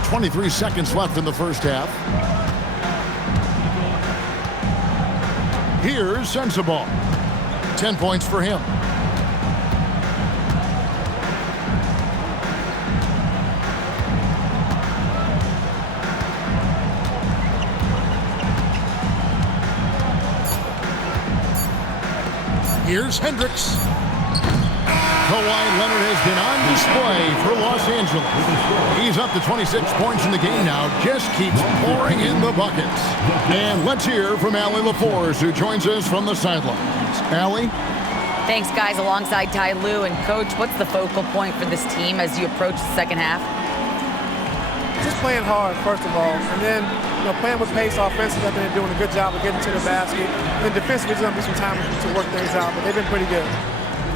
23 seconds left in the first half. Here's Sensabaugh. 10 points for him. Here's Hendricks. Kawhi Leonard has been on display for Los Angeles. He's up to 26 points in the game now. Just keeps pouring in the buckets. And let's hear from Allie LaForce, who joins us from the sidelines. Allie? Thanks, guys. Alongside Ty Lue and Coach, what's the focal point for this team as you approach the second half? Just playing hard, first of all. And then, playing with pace offensively. They've been doing a good job of getting to the basket. And then defensively, there's going to be some time to work things out, but they've been pretty good.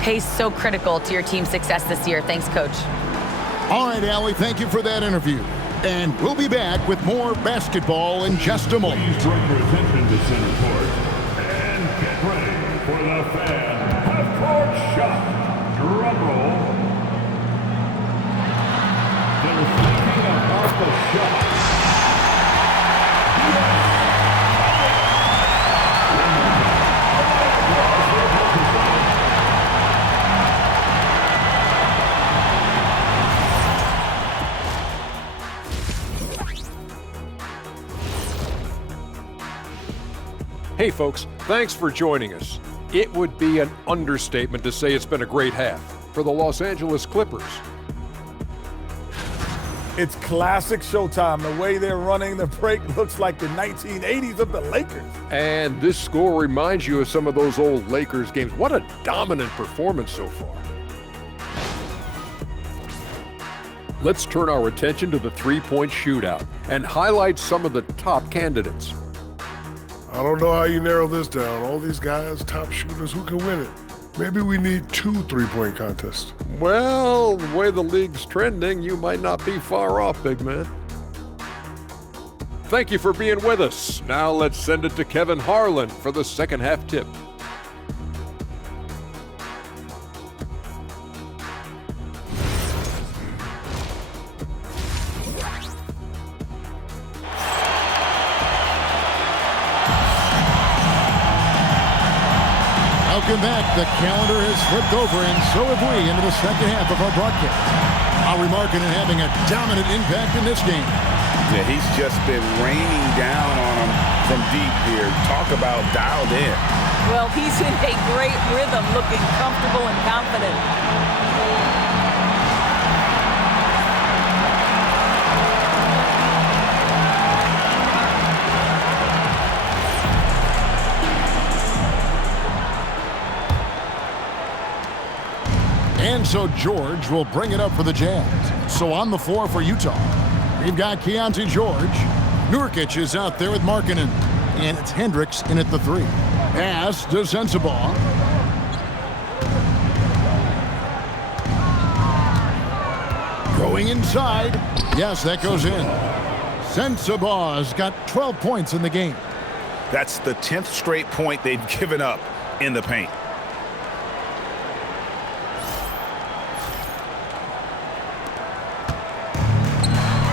Pace so critical to your team's success this year. Thanks, Coach. All right, Allie, thank you for that interview. And we'll be back with more basketball in just a moment. Please direct your attention to center court and ready for the fan half-court shot. Drum roll. They're thinking about the shot. Hey folks, thanks for joining us. It would be an understatement to say it's been a great half for the Los Angeles Clippers. It's classic Showtime. The way they're running the break looks like the 1980s of the Lakers. And this score reminds you of some of those old Lakers games. What a dominant performance so far. Let's turn our attention to the three-point shootout and highlight some of the top candidates. I don't know how you narrow this down. All these guys, top shooters, who can win it? Maybe we need 2 three-point contests. Well, the way the league's trending, you might not be far off, big man. Thank you for being with us. Now let's send it to Kevin Harlan for the second half tip. Welcome back. The calendar has flipped over, and so have we, into the second half of our broadcast. Lauri Markkanen having a dominant impact in this game. Yeah, he's just been raining down on him from deep here. Talk about dialed in. Well, he's in a great rhythm, looking comfortable and confident. And so George will bring it up for the Jazz. So on the floor for Utah, we've got Keontae George. Nurkic is out there with Markkanen. And it's Hendricks in at the 3. Pass to Sensabaugh. Going inside. Yes, that goes in. Sensabaugh's got 12 points in the game. That's the 10th straight point they've given up in the paint.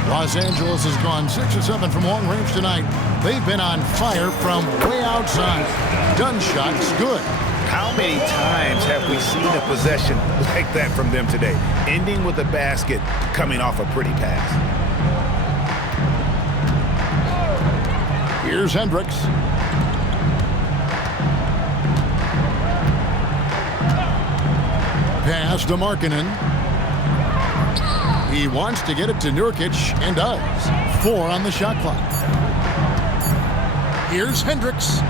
Los Angeles has gone 6 of 7 from long range tonight. They've been on fire from way outside. Done shots good. How many times have we seen a possession like that from them today? Ending with a basket, coming off a pretty pass. Here's Hendricks. Pass to Markkanen. He wants to get it to Nurkic and does. 4 on the shot clock. Here's Hendricks.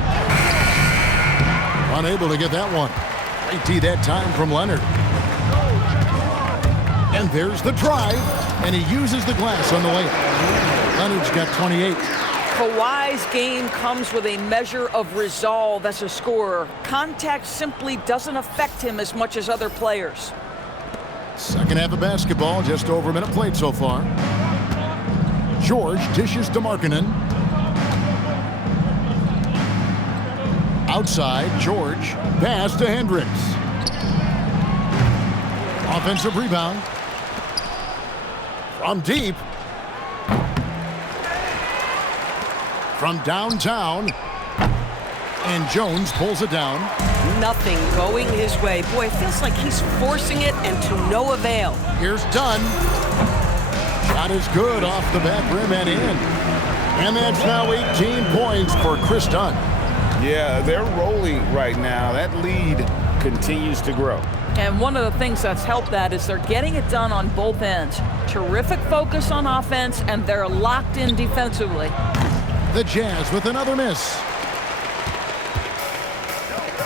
Unable to get that one. Great D that time from Leonard. And there's the drive, and he uses the glass on the layup. Leonard's got 28. Kawhi's game comes with a measure of resolve as a scorer. Contact simply doesn't affect him as much as other players. Second half of basketball, just over a minute played so far. George dishes to Markkanen. Outside, George. Pass to Hendricks. Offensive rebound. From deep. From downtown. And Jones pulls it down. Nothing going his way. Boy, it feels like he's forcing it and to no avail. Here's Dunn. Shot is good off the back rim and in. And that's now 18 points for Chris Dunn. Yeah, they're rolling right now. That lead continues to grow. And one of the things that's helped that is they're getting it done on both ends. Terrific focus on offense, and they're locked in defensively. The Jazz with another miss.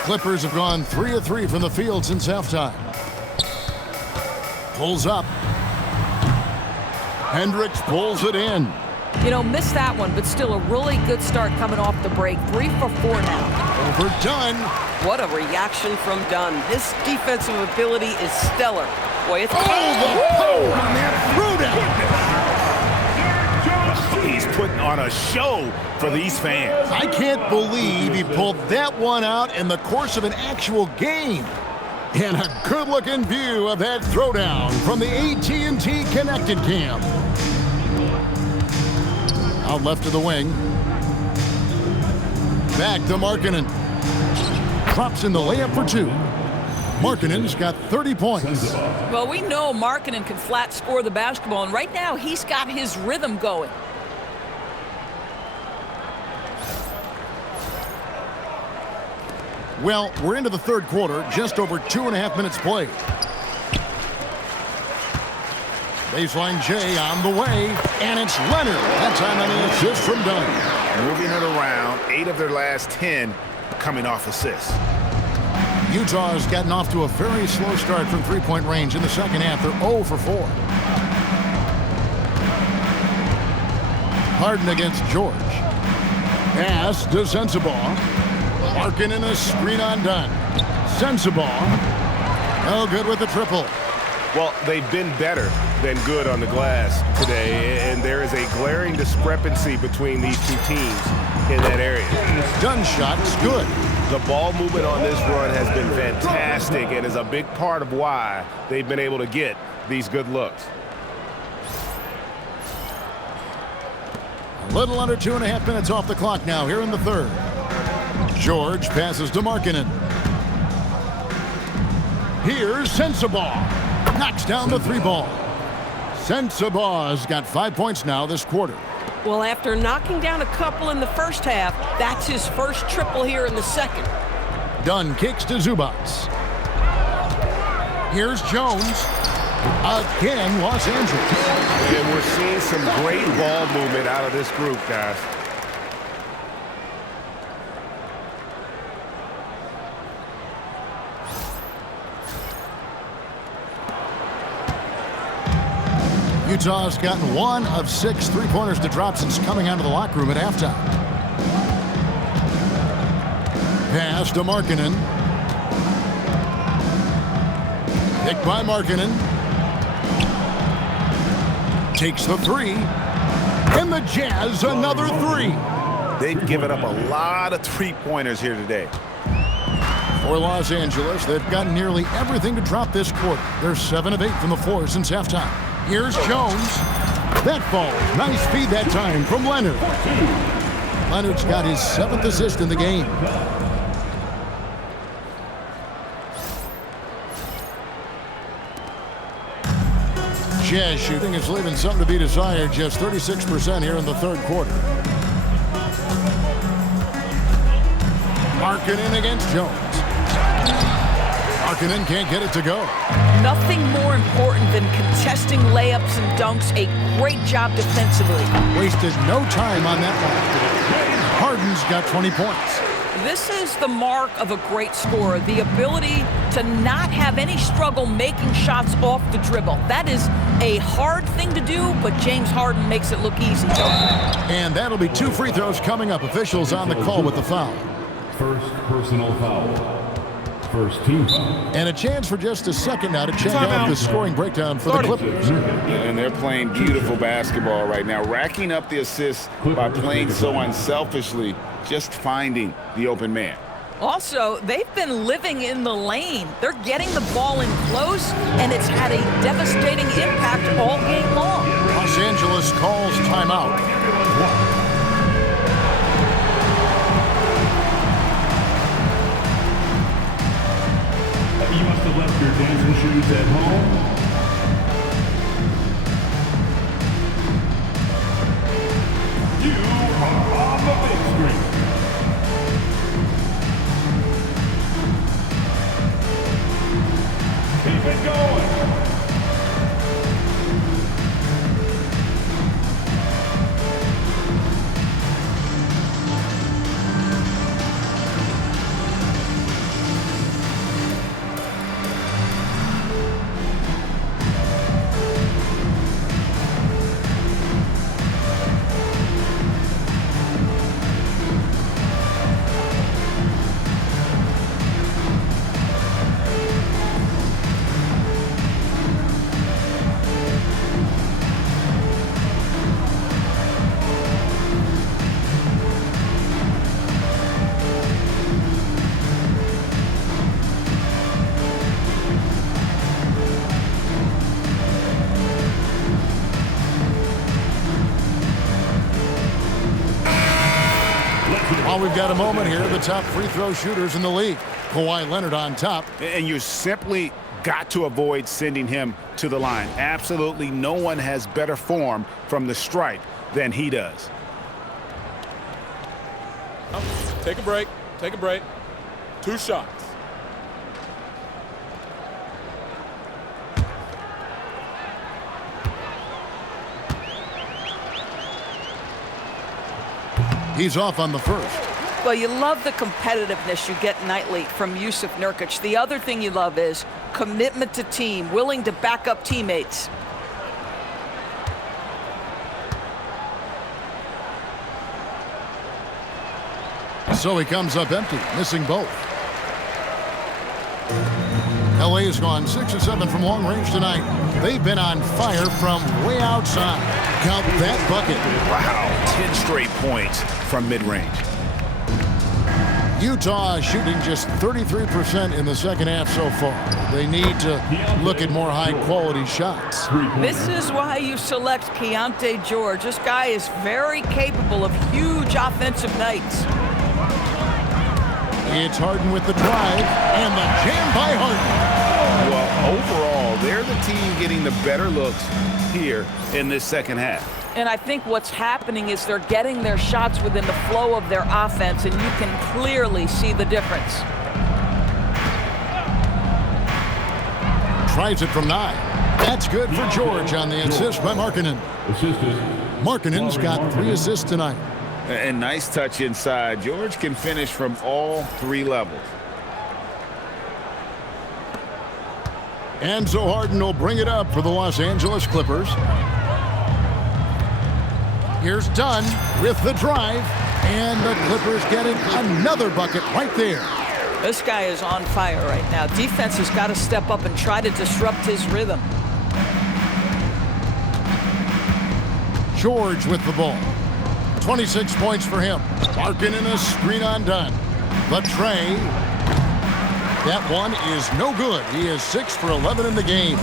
Clippers have gone 3 of 3 from the field since halftime. Pulls up. Hendricks pulls it in. You know, missed that one, but still a really good start coming off the break. 3 for 4 now. Over Dunn. What a reaction from Dunn. His defensive ability is stellar. Boy, it's... Oh, the power on that throwdown. He's putting on a show for these fans. I can't believe he pulled that one out in the course of an actual game. And a good-looking view of that throwdown from the AT&T Connected Cam. Out left to the wing. Back to Markkanen. Drops in the layup for 2. Markkanen's got 30 points. Well, we know Markkanen can flat score the basketball, and right now he's got his rhythm going. Well, we're into the third quarter, just over 2.5 minutes played. Baseline J on the way, and it's Leonard. That time on the assist from Dunn. Moving it around, 8 of their last 10 coming off assists. Utah's gotten off to a very slow start from three-point range in the second half. They're 0 for 4. Harden against George. Pass to Sensabaugh. Markkanen a screen on Dunn. Sensabaugh. No good with the triple. Well, they've been better than good on the glass today, and there is a glaring discrepancy between these two teams in that area. Dunn's shot's good. The ball movement on this run has been fantastic and is a big part of why they've been able to get these good looks. A little under 2.5 minutes off the clock now here in the third. George passes to Markkanen. Here's Sensabaugh. Knocks down the 3-ball. Sensabaugh's got 5 points now this quarter. Well, after knocking down a couple in the first half, that's his first triple here in the second. Dunn kicks to Zubac. Here's Jones. Again, Los Angeles. And we're seeing some great ball movement out of this group, guys. Utah's gotten 1 of 6 3-pointers to drop since coming out of the locker room at halftime. Pass to Markkanen. Picked by Markkanen. Takes the 3. And the Jazz another 3. They've given up a lot of 3-pointers here today. For Los Angeles, they've gotten nearly everything to drop this quarter. They're 7 of 8 from the floor since halftime. Here's Jones. That falls. Nice feed that time from Leonard. Leonard's got his 7th assist in the game. Jazz shooting is leaving something to be desired. Just 36% here in the third quarter. Markkanen against Jones. Markkanen can't get it to go. Nothing more important than contesting layups and dunks. A great job defensively. Wasted no time on that one. Harden's got 20 points. This is the mark of a great scorer, the ability to not have any struggle making shots off the dribble. That is a hard thing to do, but James Harden makes it look easy. And that'll be 2 free throws coming up. Officials on the call with the foul. First personal foul. First team foul. And a chance for just a second now to check out the scoring breakdown for the Clippers. And they're playing beautiful basketball right now, racking up the assists by playing so unselfishly, just finding the open man. Also, they've been living in the lane. They're getting the ball in close, and it's had a devastating impact all game long. Los Angeles calls timeout. You must have left your dancing shoes at home. You are on the big screen. Keep it going. Well, we've got a moment here. The top free throw shooters in the league. Kawhi Leonard on top. And you simply got to avoid sending him to the line. Absolutely no one has better form from the stripe than he does. Take a break. Take a break. 2 shots. He's off on the first. Well, you love the competitiveness you get nightly from Jusuf Nurkic. The other thing you love is commitment to team, willing to back up teammates. So he comes up empty, missing both. LA has gone 6 of 7 from long range tonight. They've been on fire from way outside. Count that bucket. Wow, 10 straight points from mid-range. Utah shooting just 33% in the second half so far. They need to look at more high-quality shots. This is why you select Keontae George. This guy is very capable of huge offensive nights. It's Harden with the drive, and the jam by Harden. Well, overall, they're the team getting the better looks here in this second half. And I think what's happening is they're getting their shots within the flow of their offense, and you can clearly see the difference. Tries it from 9. That's good for George on the assist by Markkanen. Markkanen's got 3 assists tonight. And nice touch inside. George can finish from all 3 levels. And so Harden will bring it up for the Los Angeles Clippers. Here's Dunn with the drive, and the Clippers getting another bucket right there. This guy is on fire right now. Defense has got to step up and try to disrupt his rhythm. George with the ball. 26 points for him. Markkanen a screen on Dunn. The tray. That one is no good. He is 6 for 11 in the game.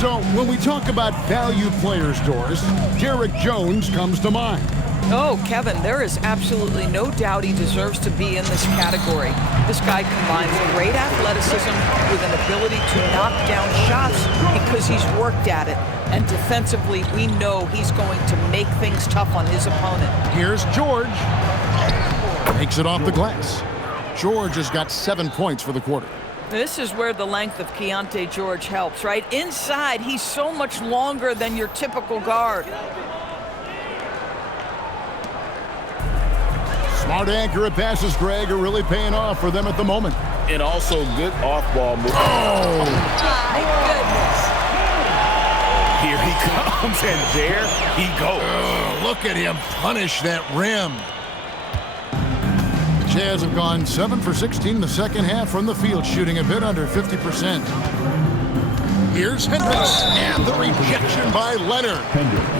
So when we talk about value players, Doris, Derrick Jones comes to mind. Oh, Kevin, there is absolutely no doubt he deserves to be in this category. This guy combines great athleticism with an ability to knock down shots because he's worked at it. And defensively, we know he's going to make things tough on his opponent. Here's George. Makes it off the glass. George has got 7 points for the quarter. This is where the length of Keontae George helps, right? Inside, he's so much longer than your typical guard. Smart, accurate passes, Greg, are really paying off for them at the moment. And also good off-ball move. Oh! My goodness. Here he comes, and there he goes. Oh, look at him punish that rim. Jazz have gone 7 for 16 in the second half from the field, shooting a bit under 50%. Here's Hendricks, and the rejection by Leonard.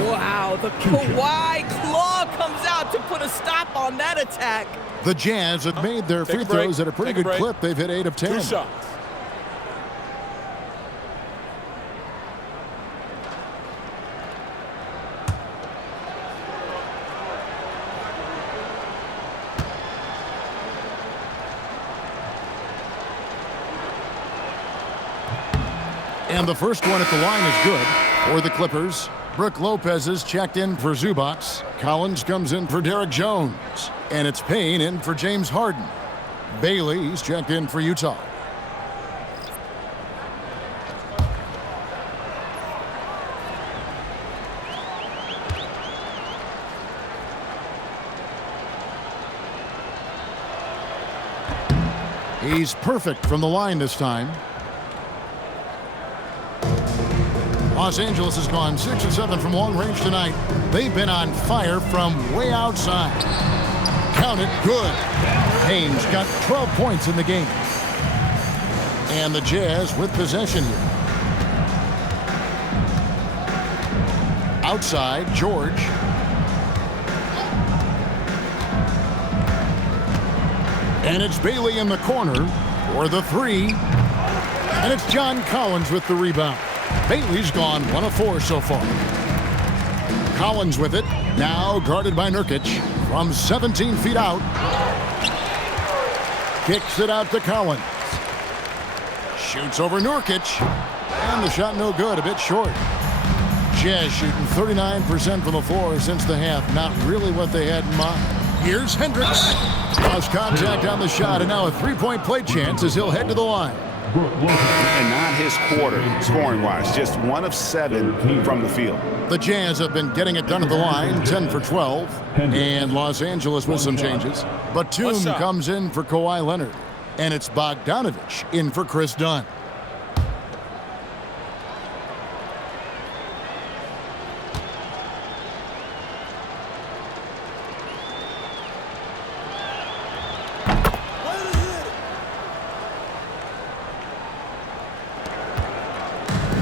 Wow, the Kawhi claw comes out to put a stop on that attack. The Jazz have made their free throws at a pretty good clip. They've hit 8 of 10. 2 shots. And the first one at the line is good for the Clippers. Brook Lopez is checked in for Zubac. Collins comes in for Derrick Jones. And it's Payne in for James Harden. Bailey's checked in for Utah. He's perfect from the line this time. Los Angeles has gone 6 of 7 from long range tonight. They've been on fire from way outside. Count it, good. Payne's got 12 points in the game. And the Jazz with possession here. Outside, George. And it's Bailey in the corner for the 3. And it's John Collins with the rebound. Bailey's gone 1 of 4 so far. Collins with it, now guarded by Nurkic. From 17 feet out. Kicks it out to Collins. Shoots over Nurkic. And the shot no good, a bit short. Jazz shooting 39% from the floor since the half. Not really what they had in mind. Here's Hendricks. Lost contact on the shot, and now a three-point play chance as he'll head to the line. And not his quarter, scoring-wise. Just 1 of 7 from the field. The Jazz have been getting it done at the line, 10 for 12. And Los Angeles with some changes. Batum comes in for Kawhi Leonard. And it's Bogdanovich in for Chris Dunn.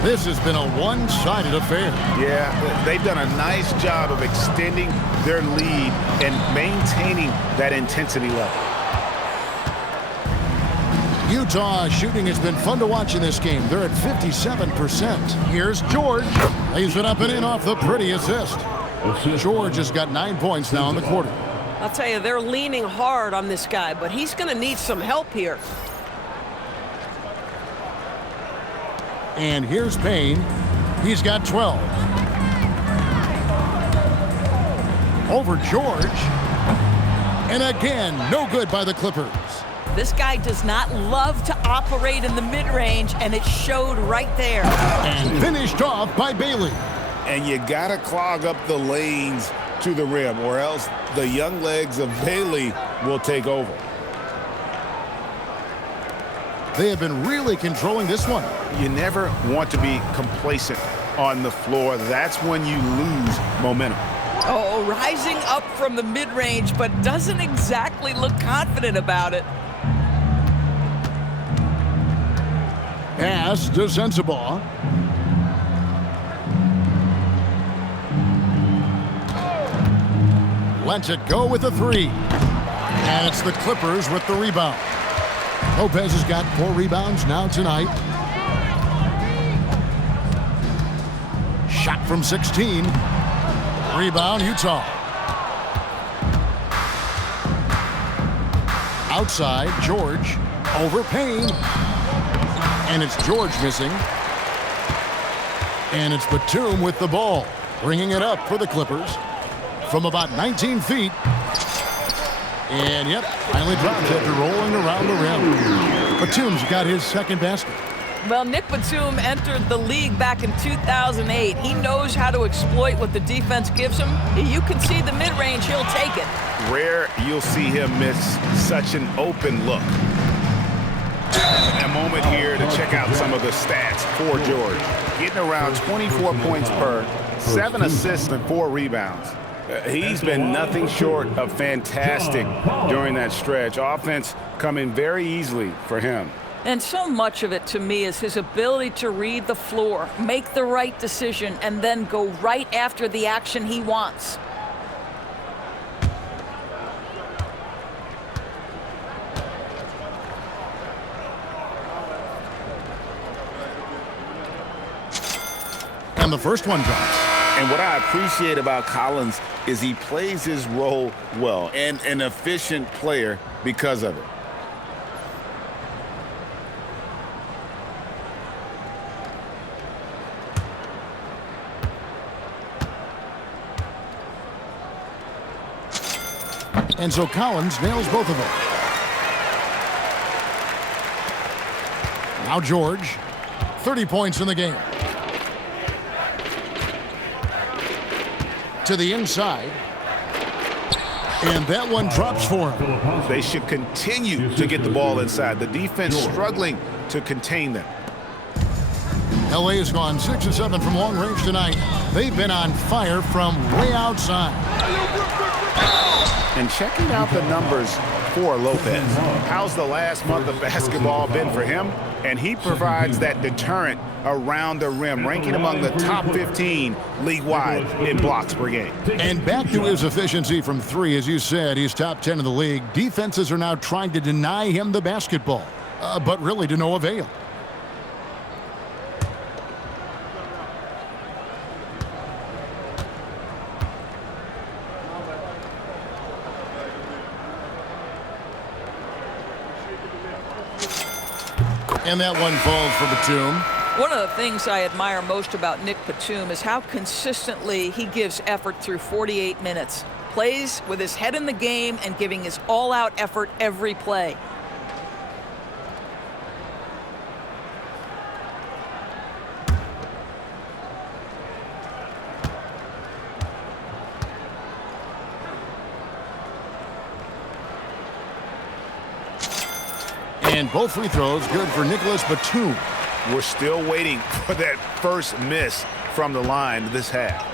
This has been a one-sided affair. Yeah, they've done a nice job of extending their lead and maintaining that intensity level. Utah shooting has been fun to watch in this game. They're at 57%. Here's George. Lays it up and in off the pretty assist. George has got 9 points now in the quarter. I'll tell you, they're leaning hard on this guy, but he's going to need some help here. And here's Payne. He's got 12. Over George. And again, no good by the Clippers. This guy does not love to operate in the mid-range, and it showed right there. And finished off by Bailey. And you got to clog up the lanes to the rim, or else the young legs of Bailey will take over. They have been really controlling this one. You never want to be complacent on the floor. That's when you lose momentum. Oh, rising up from the mid-range, but doesn't exactly look confident about it. Pass to Sensabaugh. Lets it go with a three. And it's the Clippers with the rebound. Lopez has got 4 rebounds now tonight. Shot from 16. Rebound, Utah. Outside, George. Over Payne. And it's George missing. And it's Batum with the ball. Bringing it up for the Clippers from about 19 feet. And, yep, finally drops after rolling around the rim. Batum's got his second basket. Well, Nick Batum entered the league back in 2008. He knows how to exploit what the defense gives him. You can see the mid-range, he'll take it. Rare you'll see him miss such an open look. A moment here to check out some of the stats for George. Getting around 24 points per, 7 assists and 4 rebounds. He's been nothing short of fantastic during that stretch. Offense coming very easily for him. And so much of it, to me, is his ability to read the floor, make the right decision, and then go right after the action he wants. And the first one drops. And what I appreciate about Collins is he plays his role well, and an efficient player because of it. And so Collins nails both of them. Now George, 30 points in the game. To the inside. And that one drops for him. They should continue to get the ball inside. The defense struggling to contain them. LA has gone 6 of 7 from long range tonight. They've been on fire from way outside. And checking out the numbers for Lopez. How's the last month of basketball been for him? And he provides that deterrent around the rim, ranking among the top 15 league-wide in blocks per game. And back to his efficiency from 3, as you said, he's top 10 in the league. Defenses are now trying to deny him the basketball, but really to no avail. And that one falls for Batum. One of the things I admire most about Nick Batum is how consistently he gives effort through 48 minutes. Plays with his head in the game and giving his all-out effort every play. And both free throws good for Nicholas Batum. We're still waiting for that first miss from the line this half.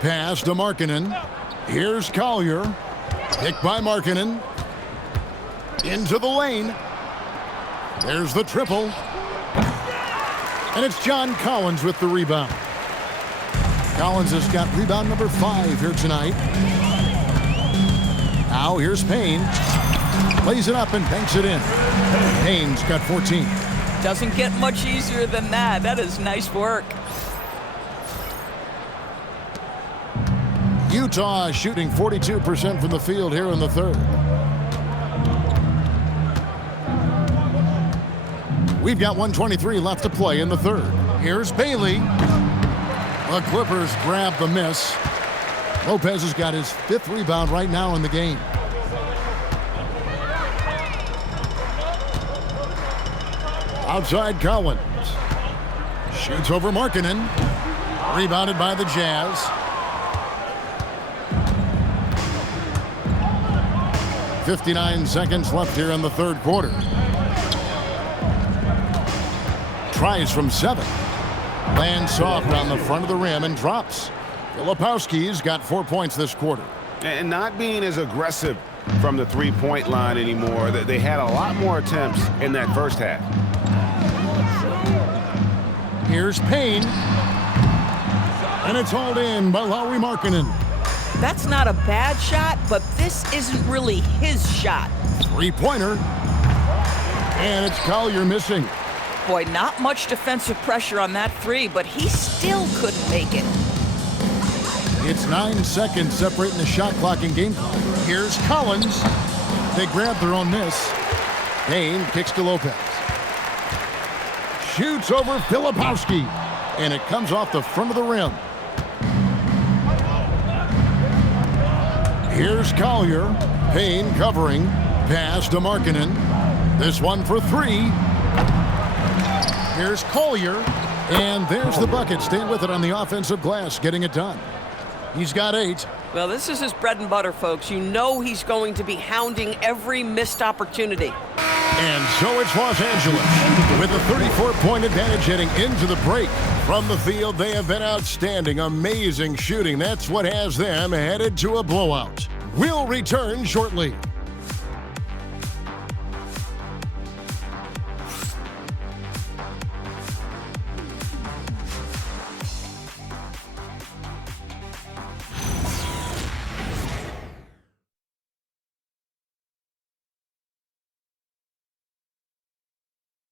Pass to Markkanen. Here's Collier. Picked by Markkanen. Into the lane. There's the triple. And it's John Collins with the rebound. Collins has got rebound number 5 here tonight. Now here's Payne. Plays it up and banks it in. Payne's got 14. Doesn't get much easier than that. That is nice work. Utah shooting 42% from the field here in the third. We've got 1:23 left to play in the third. Here's Bailey. The Clippers grab the miss. Lopez has got his 5th rebound right now in the game. Outside Collins. Shoots over Markkanen. Rebounded by the Jazz. .59 seconds left here in the third quarter. Tries from 7. Lands soft on the front of the rim and drops. Filipowski's got 4 points this quarter. And not being as aggressive from the three-point line anymore. They had a lot more attempts in that first half. Here's Payne. And it's hauled in by Lauri Markkanen. That's not a bad shot, but this isn't really his shot. Three-pointer. And it's Collier missing. Boy, not much defensive pressure on that 3, but he still couldn't make it. It's 9 seconds separating the shot clock and game clock. Here's Collins. They grab their own miss. Payne kicks to Lopez. Shoots over Filipowski. And it comes off the front of the rim. Here's Collier. Payne covering. Pass to Markkanen. This one for 3. Here's Collier. And there's the bucket. Staying with it on the offensive glass, getting it done. He's got 8. Well, this is his bread and butter, folks. You know he's going to be hounding every missed opportunity. And so it's Los Angeles with a 34-point advantage heading into the break. From the field, they have been outstanding, amazing shooting. That's what has them headed to a blowout. We'll return shortly.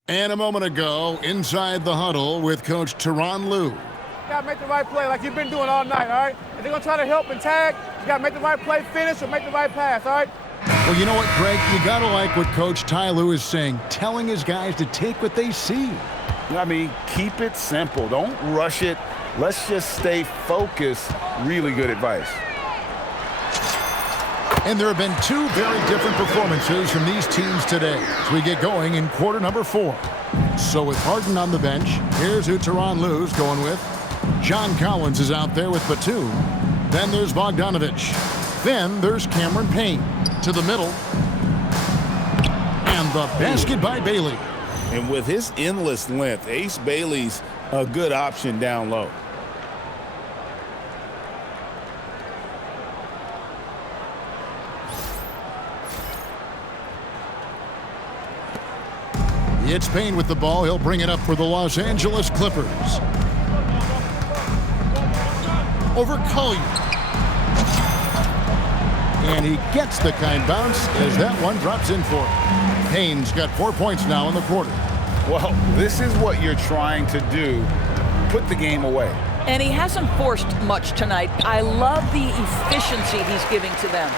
And a moment ago, inside the huddle with Coach Tyronn Lue. You got to make the right play like you've been doing all night, all right? If they're going to try to help and tag, you got to make the right play, finish, or make the right pass, all right? Well, you know what, Greg? You got to like what Coach Ty Lue is saying, telling his guys to take what they see. I mean, keep it simple. Don't rush it. Let's just stay focused. Really good advice. And there have been 2 very different performances from these teams today as we get going in quarter number 4. So with Harden on the bench, here's who Tyronn Lue's going with. John Collins is out there with Batum. Then there's Bogdanovich. Then there's Cameron Payne to the middle. And the basket by Bailey. And with his endless length, Ace Bailey's a good option down low. It's Payne with the ball. He'll bring it up for the Los Angeles Clippers. Over Collier. And he gets the kind bounce as that one drops in for him. Payne's got 4 points now in the quarter. Well, this is what you're trying to do. Put the game away. And he hasn't forced much tonight. I love the efficiency he's giving to them.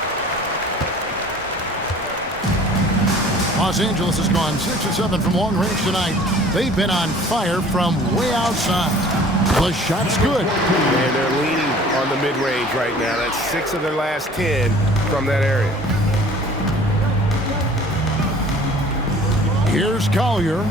Los Angeles has gone 6 of 7 from long range tonight. They've been on fire from way outside. The shot's good. And they're leaning on the mid-range right now. That's 6 of their last 10 from that area. Here's Collier.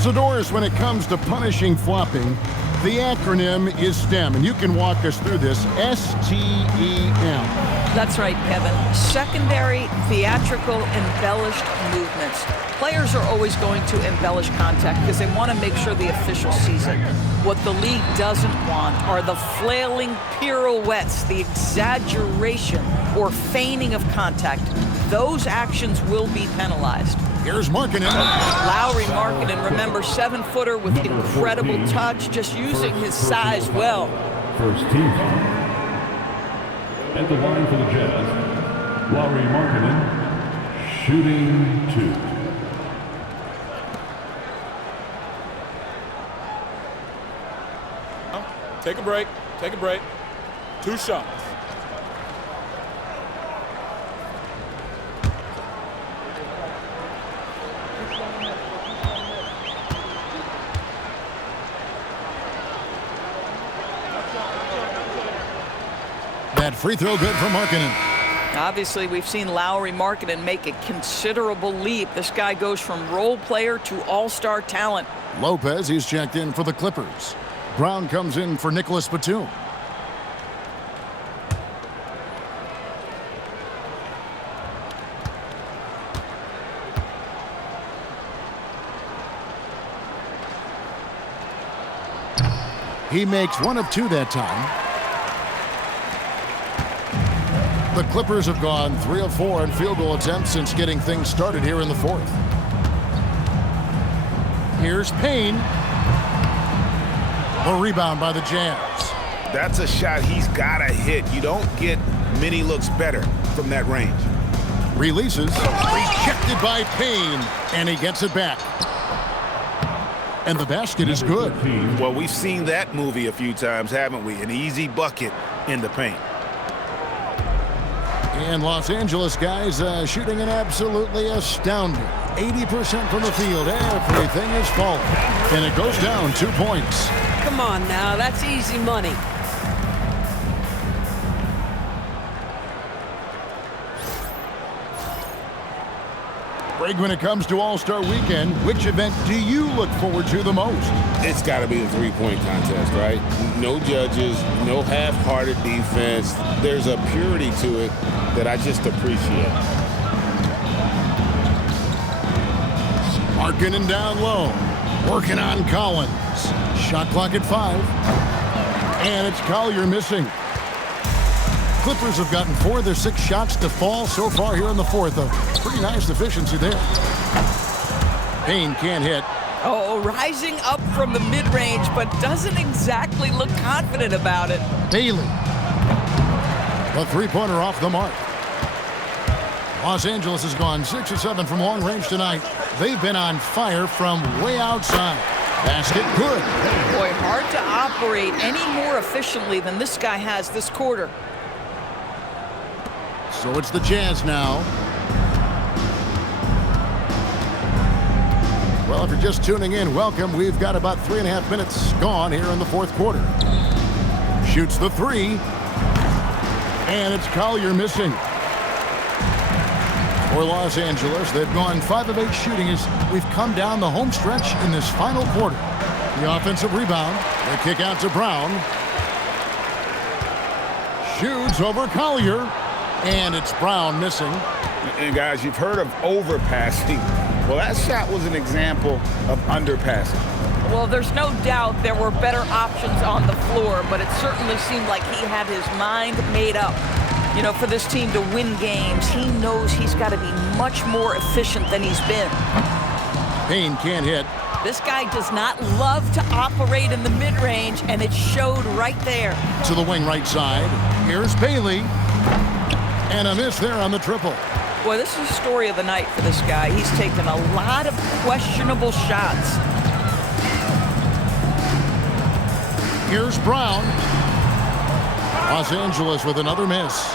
So, Doris, when it comes to punishing flopping, the acronym is STEM, and you can walk us through this. S-T-E-M. That's right, Kevin. Secondary, theatrical, embellished movements. Players are always going to embellish contact because they want to make sure the official sees it. What the league doesn't want are the flailing pirouettes, the exaggeration or feigning of contact. Those actions will be penalized. Here's Markkanen. Lauri Markkanen, remember, 7-footer with incredible touch, just using his size well. First team. At the line for the Jazz, Lauri Markkanen, shooting 2. Take a break. Take a break. 2 shots. That free throw good for Markkanen. Obviously, we've seen Lauri Markkanen make a considerable leap. This guy goes from role player to all-star talent. Lopez, he's checked in for the Clippers. Brown comes in for Nicholas Batum. He makes 1 of 2 that time. The Clippers have gone 3 of 4 in field goal attempts since getting things started here in the 4th. Here's Payne. The rebound by the Jazz. That's a shot he's got to hit. You don't get many looks better from that range. Releases. Rejected by Payne. And he gets it back. And the basket is good. Well, we've seen that movie a few times, haven't we? An easy bucket in the paint. And Los Angeles guys shooting an absolutely astounding 80% from the field. Everything is falling. And it goes down 2 points. Come on now, that's easy money. Greg, when it comes to All-Star Weekend, which event do you look forward to the most? It's got to be the three-point contest, right? No judges, no half-hearted defense. There's a purity to it that I just appreciate. Markkanen down low, working on Collins. Shot clock at 5. And it's Collier missing. Clippers have gotten 4 of their 6 shots to fall so far here in the 4th. A pretty nice efficiency there. Payne can't hit. Oh, rising up from the mid-range, but doesn't exactly look confident about it. Bailey. The three-pointer off the mark. Los Angeles has gone 6 of 7 from long range tonight. They've been on fire from way outside. Basket good. Boy, hard to operate any more efficiently than this guy has this quarter. So it's the Jazz now. Well, if you're just tuning in, welcome. We've got about 3.5 minutes gone here in the 4th quarter. Shoots the 3. And it's Collier missing. For Los Angeles, they've gone 5 of 8 shooting as we've come down the home stretch in this final quarter. The offensive rebound. The kick out to Brown. Shoots over Collier. And it's Brown missing. And guys, you've heard of overpassing. Well, that shot was an example of underpassing. Well, there's no doubt there were better options on the floor, but it certainly seemed like he had his mind made up. You know, for this team to win games, he knows he's got to be much more efficient than he's been. Payne can't hit. This guy does not love to operate in the mid-range, and it showed right there. To the wing right side. Here's Bailey. And a miss there on the triple. Boy, this is the story of the night for this guy. He's taken a lot of questionable shots. Here's Brown. Los Angeles with another miss.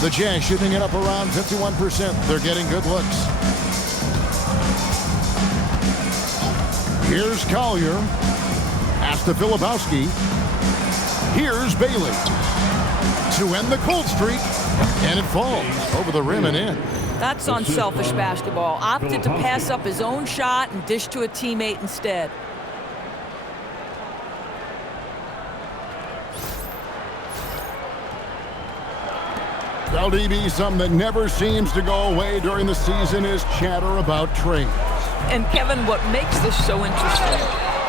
The Jazz shooting it up around 51%. They're getting good looks. Here's Collier. Pass to Filipowski. Here's Bailey. To end the cold streak. And it falls over the rim and in. That's unselfish basketball. Opted to pass up his own shot and dish to a teammate instead. Well, DB, something that never seems to go away during the season is chatter about trades. And Kevin, what makes this so interesting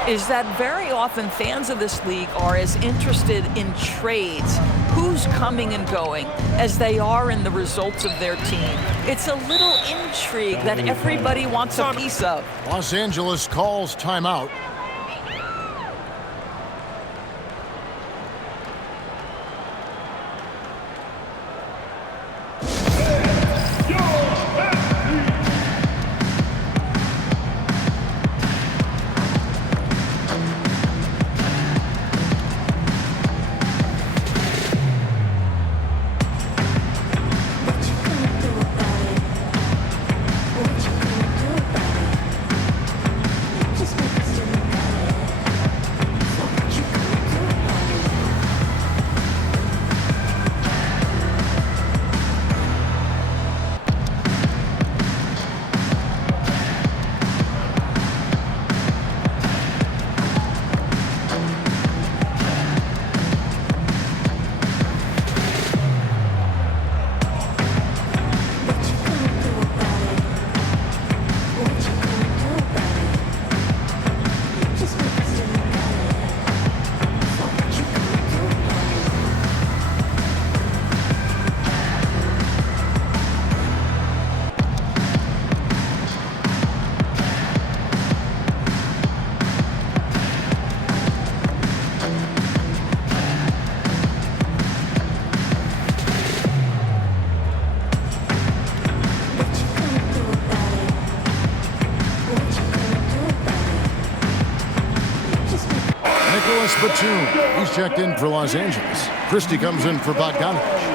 is that very often fans of this league are as interested in trades, who's coming and going, as they are in the results of their team. It's a little intrigue that everybody wants a piece of. Los Angeles calls timeout. Batum. He's checked in for Los Angeles. Christie comes in for Bogdanovich.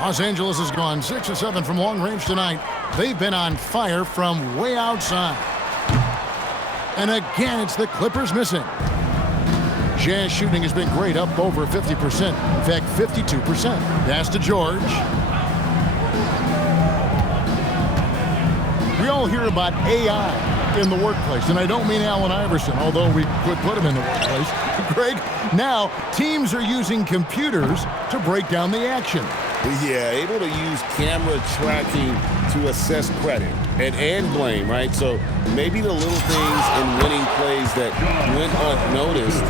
Los Angeles has gone 6 of 7 from long range tonight. They've been on fire from way outside. And again, it's the Clippers missing. Jazz shooting has been great, up over 50%. In fact, 52%. Pass to George. We all hear about AI in the workplace, and I don't mean Allen Iverson, although we could put him in the workplace. Greg, now teams are using computers to break down the action. Yeah, able to use camera tracking to assess credit and blame, right? So maybe the little things in winning plays that went unnoticed,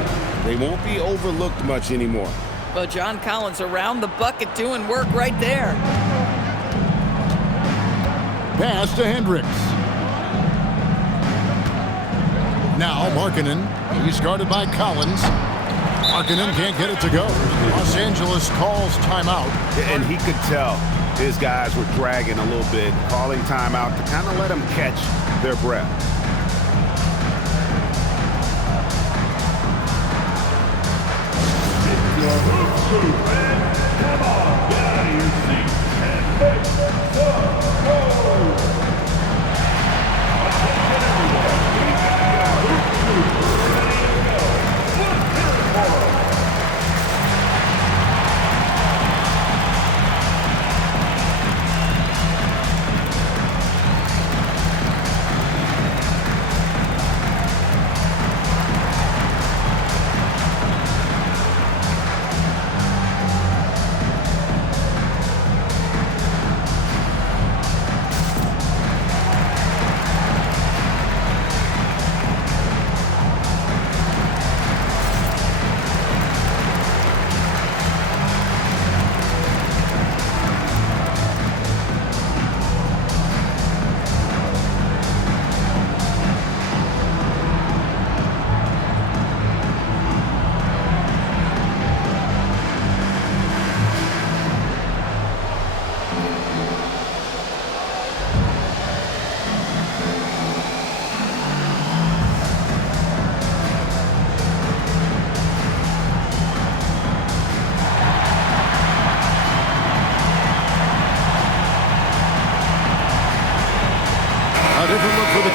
they won't be overlooked much anymore. Well, John Collins around the bucket doing work right there. Pass to Hendricks. Now Markkanen, he's guarded by Collins. Markkanen can't get it to go. Los Angeles calls timeout. And he could tell his guys were dragging a little bit, calling timeout to kind of let them catch their breath. Come on, get out of your seat and make some noise. Attention everyone, we have our hoop crew ready to go. Let's hear it for them.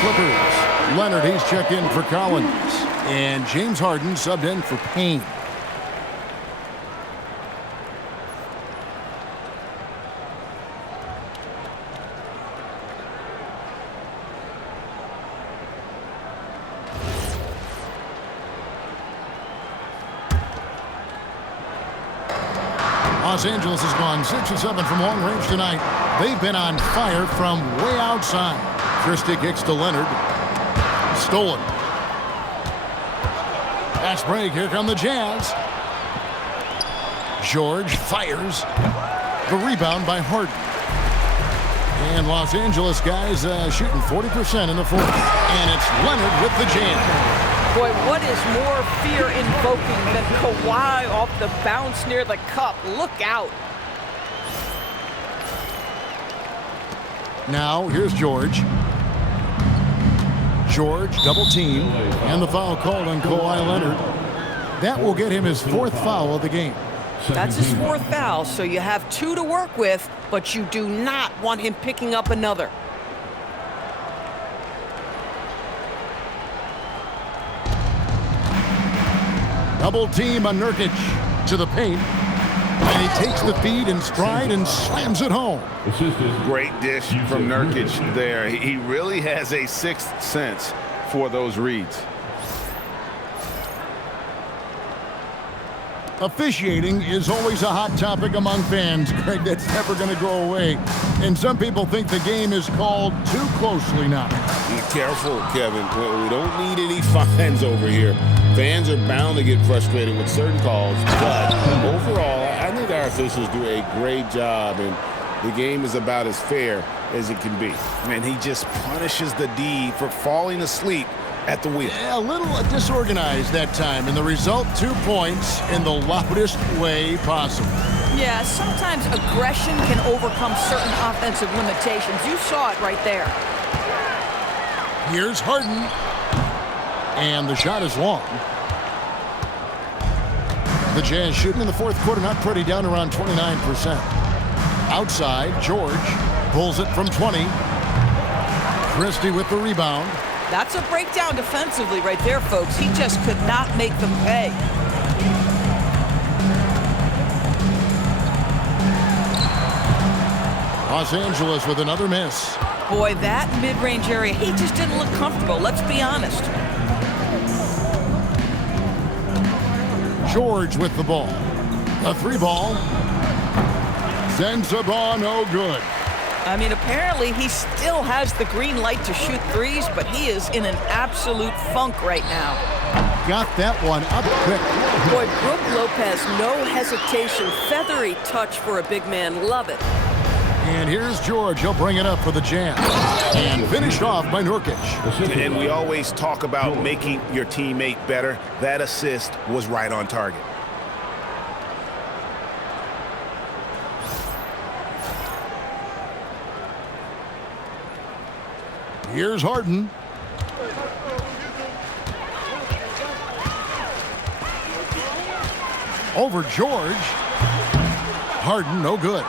Clippers. Leonard, he's checked in for Collins. And James Harden subbed in for Payne. Los Angeles has gone 6 of 7 from long range tonight. They've been on fire from way outside. Christie kicks to Leonard. Stolen. Fast break. Here come the Jazz. George fires. The rebound by Harden. And Los Angeles guys shooting 40% in the fourth. And it's Leonard with the jam. Boy, what is more fear-invoking than Kawhi off the bounce near the cup? Look out. Now, here's George. George, double team, and the foul called on Kawhi Leonard. That will get him his 4th foul of the game. That's his 4th foul, so you have 2 to work with, but you do not want him picking up another. Double team on Nurkic to the paint. And he takes the feed in stride and slams it home. Great dish from Nurkic there. He really has a 6th sense for those reads. Officiating is always a hot topic among fans, Greg. That's never going to go away. And some people think the game is called too closely now. Be careful, Kevin. We don't need any fines over here. Fans are bound to get frustrated with certain calls, but overall, I think our officials do a great job, and the game is about as fair as it can be. Man, he just punishes the D for falling asleep at the wheel. Yeah, a little disorganized that time, and the result, 2 points in the loudest way possible. Yeah, sometimes aggression can overcome certain offensive limitations. You saw it right there. Here's Harden. And the shot is long. The Jazz shooting in the 4th quarter, not pretty, down around 29%. Outside, George pulls it from 20. Christie with the rebound. That's a breakdown defensively right there, folks. He just could not make them pay. Los Angeles with another miss. Boy, that mid-range area, he just didn't look comfortable. Let's be honest. George with the ball. A 3 ball. Sends the ball, no good. I mean, apparently he still has the green light to shoot threes, but he is in an absolute funk right now. Got that one up quick. Boy, Brook Lopez, no hesitation. Feathery touch for a big man. Love it. And here's George. He'll bring it up for the Jam. And finished off by Nurkic. And we always talk about making your teammate better. That assist was right on target. Here's Harden. Over George. Harden, no good.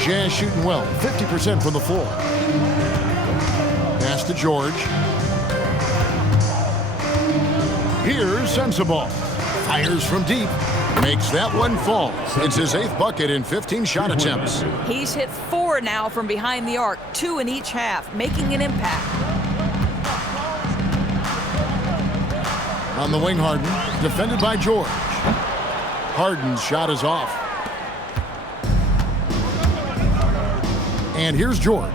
Jazz shooting well, 50% from the floor. Pass to George. Here's Sensabaugh. Fires from deep. Makes that one fall. It's his 8th bucket in 15 shot attempts. He's hit 4 now from behind the arc, 2 in each half, making an impact. On the wing, Harden, defended by George. Harden's shot is off. And here's George.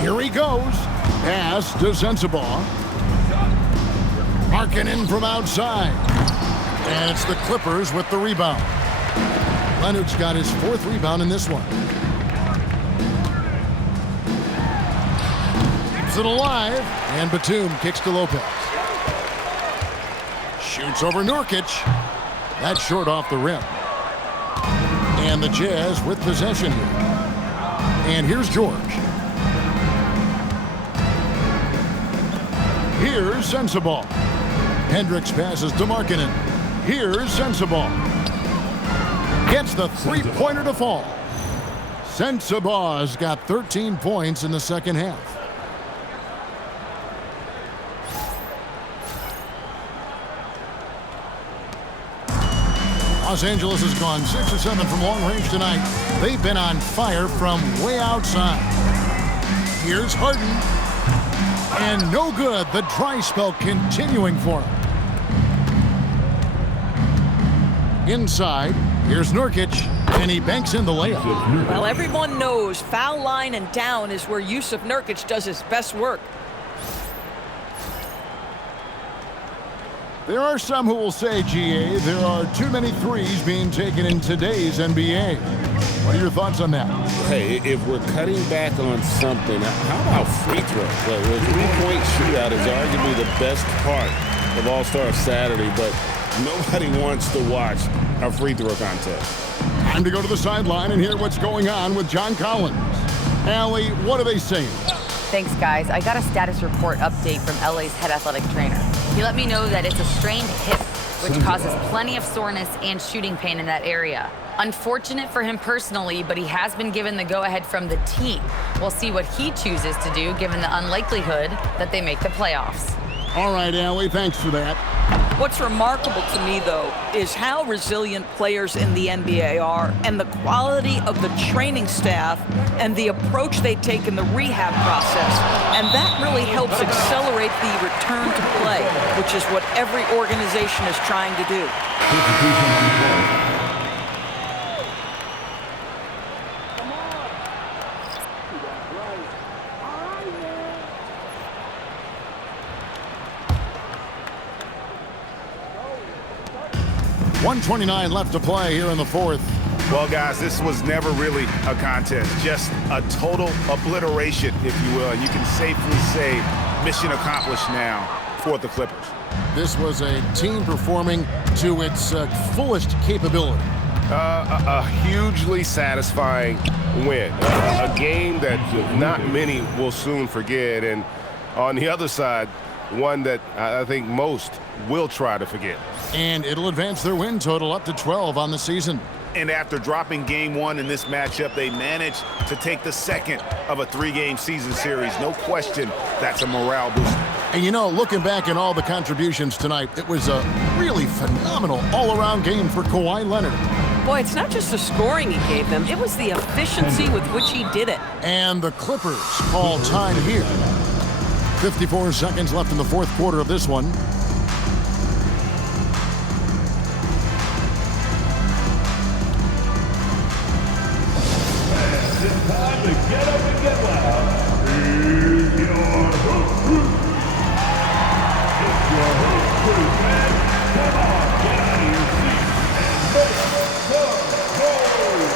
Here he goes. Pass to Sensabaugh. Markkanen from outside. And it's the Clippers with the rebound. Leonard's got his 4th rebound in this one. Keeps it alive. And Batum kicks to Lopez. Shoots over Nurkic. That's short off the rim. And the Jazz with possession here. And here's George. Here's Sensabaugh. Hendricks passes to Markkanen. Here's Sensabaugh. Gets the 3-pointer to fall. Sensabaugh's got 13 points in the second half. Los Angeles has gone 6 or 7 from long range tonight. They've been on fire from way outside. Here's Harden. And no good. The dry spell continuing for him. Inside, here's Nurkic, and he banks in the layup. Well, everyone knows foul line and down is where Yusuf Nurkic does his best work. There are some who will say, GA, there are too many threes being taken in today's NBA. What are your thoughts on that? Hey, if we're cutting back on something, how about free throw? The three-point shootout is arguably the best part of All-Star Saturday, but nobody wants to watch a free throw contest. Time to go to the sideline and hear what's going on with John Collins. Allie, what are they saying? Thanks, guys. I got a status report update from LA's head athletic trainer. He let me know that it's a strained hip, which causes plenty of soreness and shooting pain in that area. Unfortunate for him personally, but he has been given the go-ahead from the team. We'll see what he chooses to do, given the unlikelihood that they make the playoffs. All right, Allie, thanks for that. What's remarkable to me, though, is how resilient players in the NBA are and the quality of the training staff and the approach they take in the rehab process. And that really helps accelerate the return to play, which is what every organization is trying to do. 1:29 left to play here in the fourth. Well, guys, this was never really a contest, just a total obliteration, if you will. You can safely say mission accomplished now for the Clippers. This was a team performing to its fullest capability. A hugely satisfying win. A game that not many will soon forget. And on the other side, one that I think most will try to forget. And it'll advance their win total up to 12 on the season. And after dropping game one in this matchup, they managed to take the second of a 3-game season series. No question, that's a morale booster. And you know, looking back at all the contributions tonight, it was a really phenomenal all-around game for Kawhi Leonard. Boy, it's not just the scoring he gave them, it was the efficiency with which he did it. And the Clippers call time here. 54 seconds left in the fourth quarter of this one. It's time to get up and get loud. Here's your hoop crew. It's your hoop crew, man. Come on, get out of your seat and make some noise.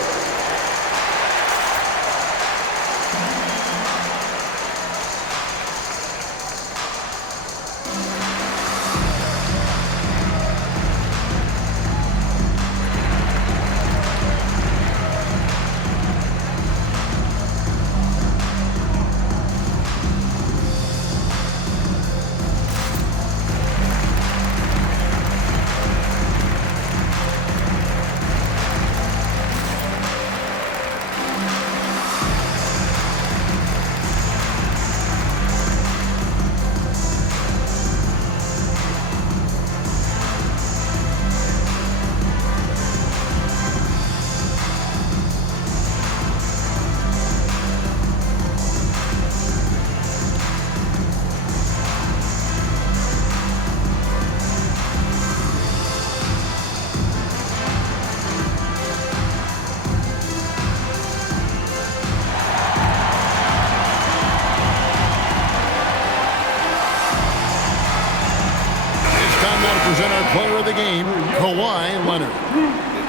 Present our player of the game, Kawhi Leonard.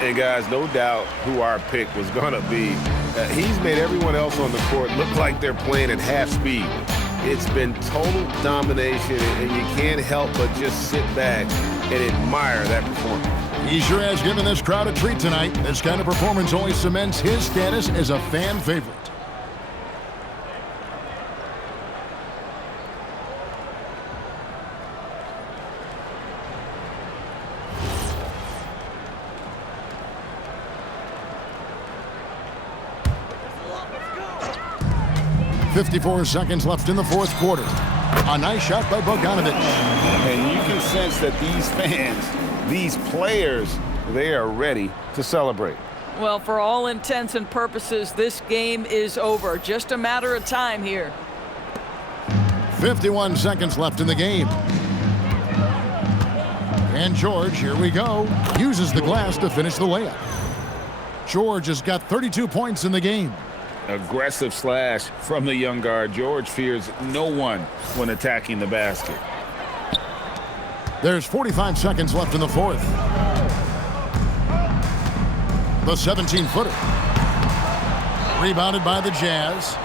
And guys, no doubt who our pick was going to be. He's made everyone else on the court look like they're playing at half speed. It's been total domination, and you can't help but just sit back and admire that performance. He sure has given this crowd a treat tonight. This kind of performance only cements his status as a fan favorite. 54 seconds left in the fourth quarter. A nice shot by Bogdanovic. And you can sense that these fans, these players, they are ready to celebrate. Well, for all intents and purposes, this game is over. Just a matter of time here. 51 seconds left in the game. And George, here we go, uses the glass to finish the layup. George has got 32 points in the game. Aggressive slash from the young guard. George fears no one when attacking the basket. There's 45 seconds left in the fourth. The 17-footer. Rebounded by the Jazz.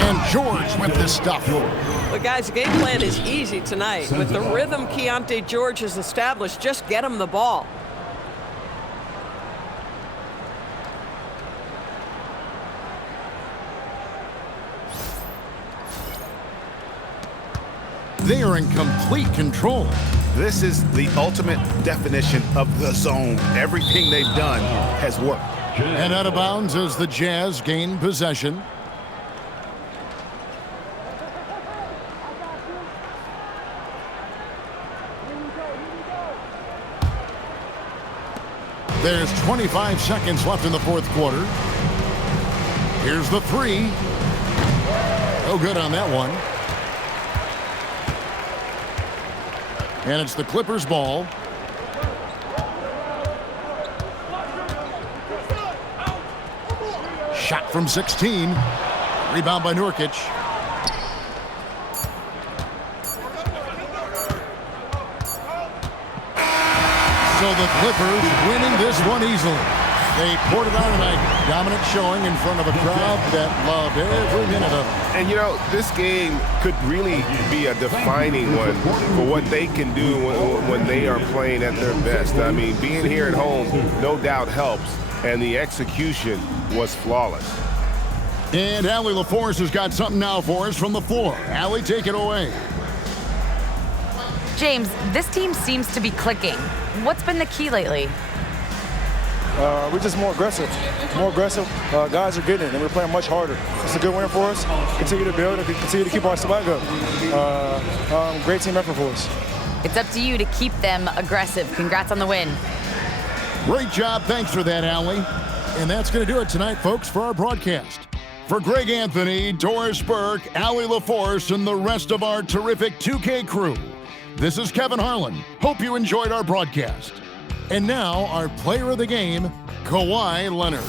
And George with this stuff. But guys, the game plan is easy tonight. With the rhythm Keontae George has established, just get him the ball. They are in complete control. This is the ultimate definition of the zone. Everything they've done has worked. And out of bounds as the Jazz gain possession. There's 25 seconds left in the fourth quarter. Here's the three. No good on that one. And it's the Clippers' ball. Shot from 16. Rebound by Nurkic. So the Clippers winning this one easily. They poured it on tonight. Dominant showing in front of a crowd that loved every minute of it. And, you know, this game could really be a defining one for what they can do when they are playing at their best. I mean, being here at home no doubt helps, and the execution was flawless. And Allie LaForce has got something now for us from the floor. Allie, take it away. James, this team seems to be clicking. What's been the key lately? We're just more aggressive. Guys are getting it, and we're playing much harder. It's a good win for us. Continue to build and continue to keep our swag up. Great team effort for us. It's up to you to keep them aggressive. Congrats on the win. Great job. Thanks for that, Allie. And that's going to do it tonight, folks, for our broadcast. For Greg Anthony, Doris Burke, Allie LaForce, and the rest of our terrific 2K crew, this is Kevin Harlan. Hope you enjoyed our broadcast. And now, our player of the game, Kawhi Leonard.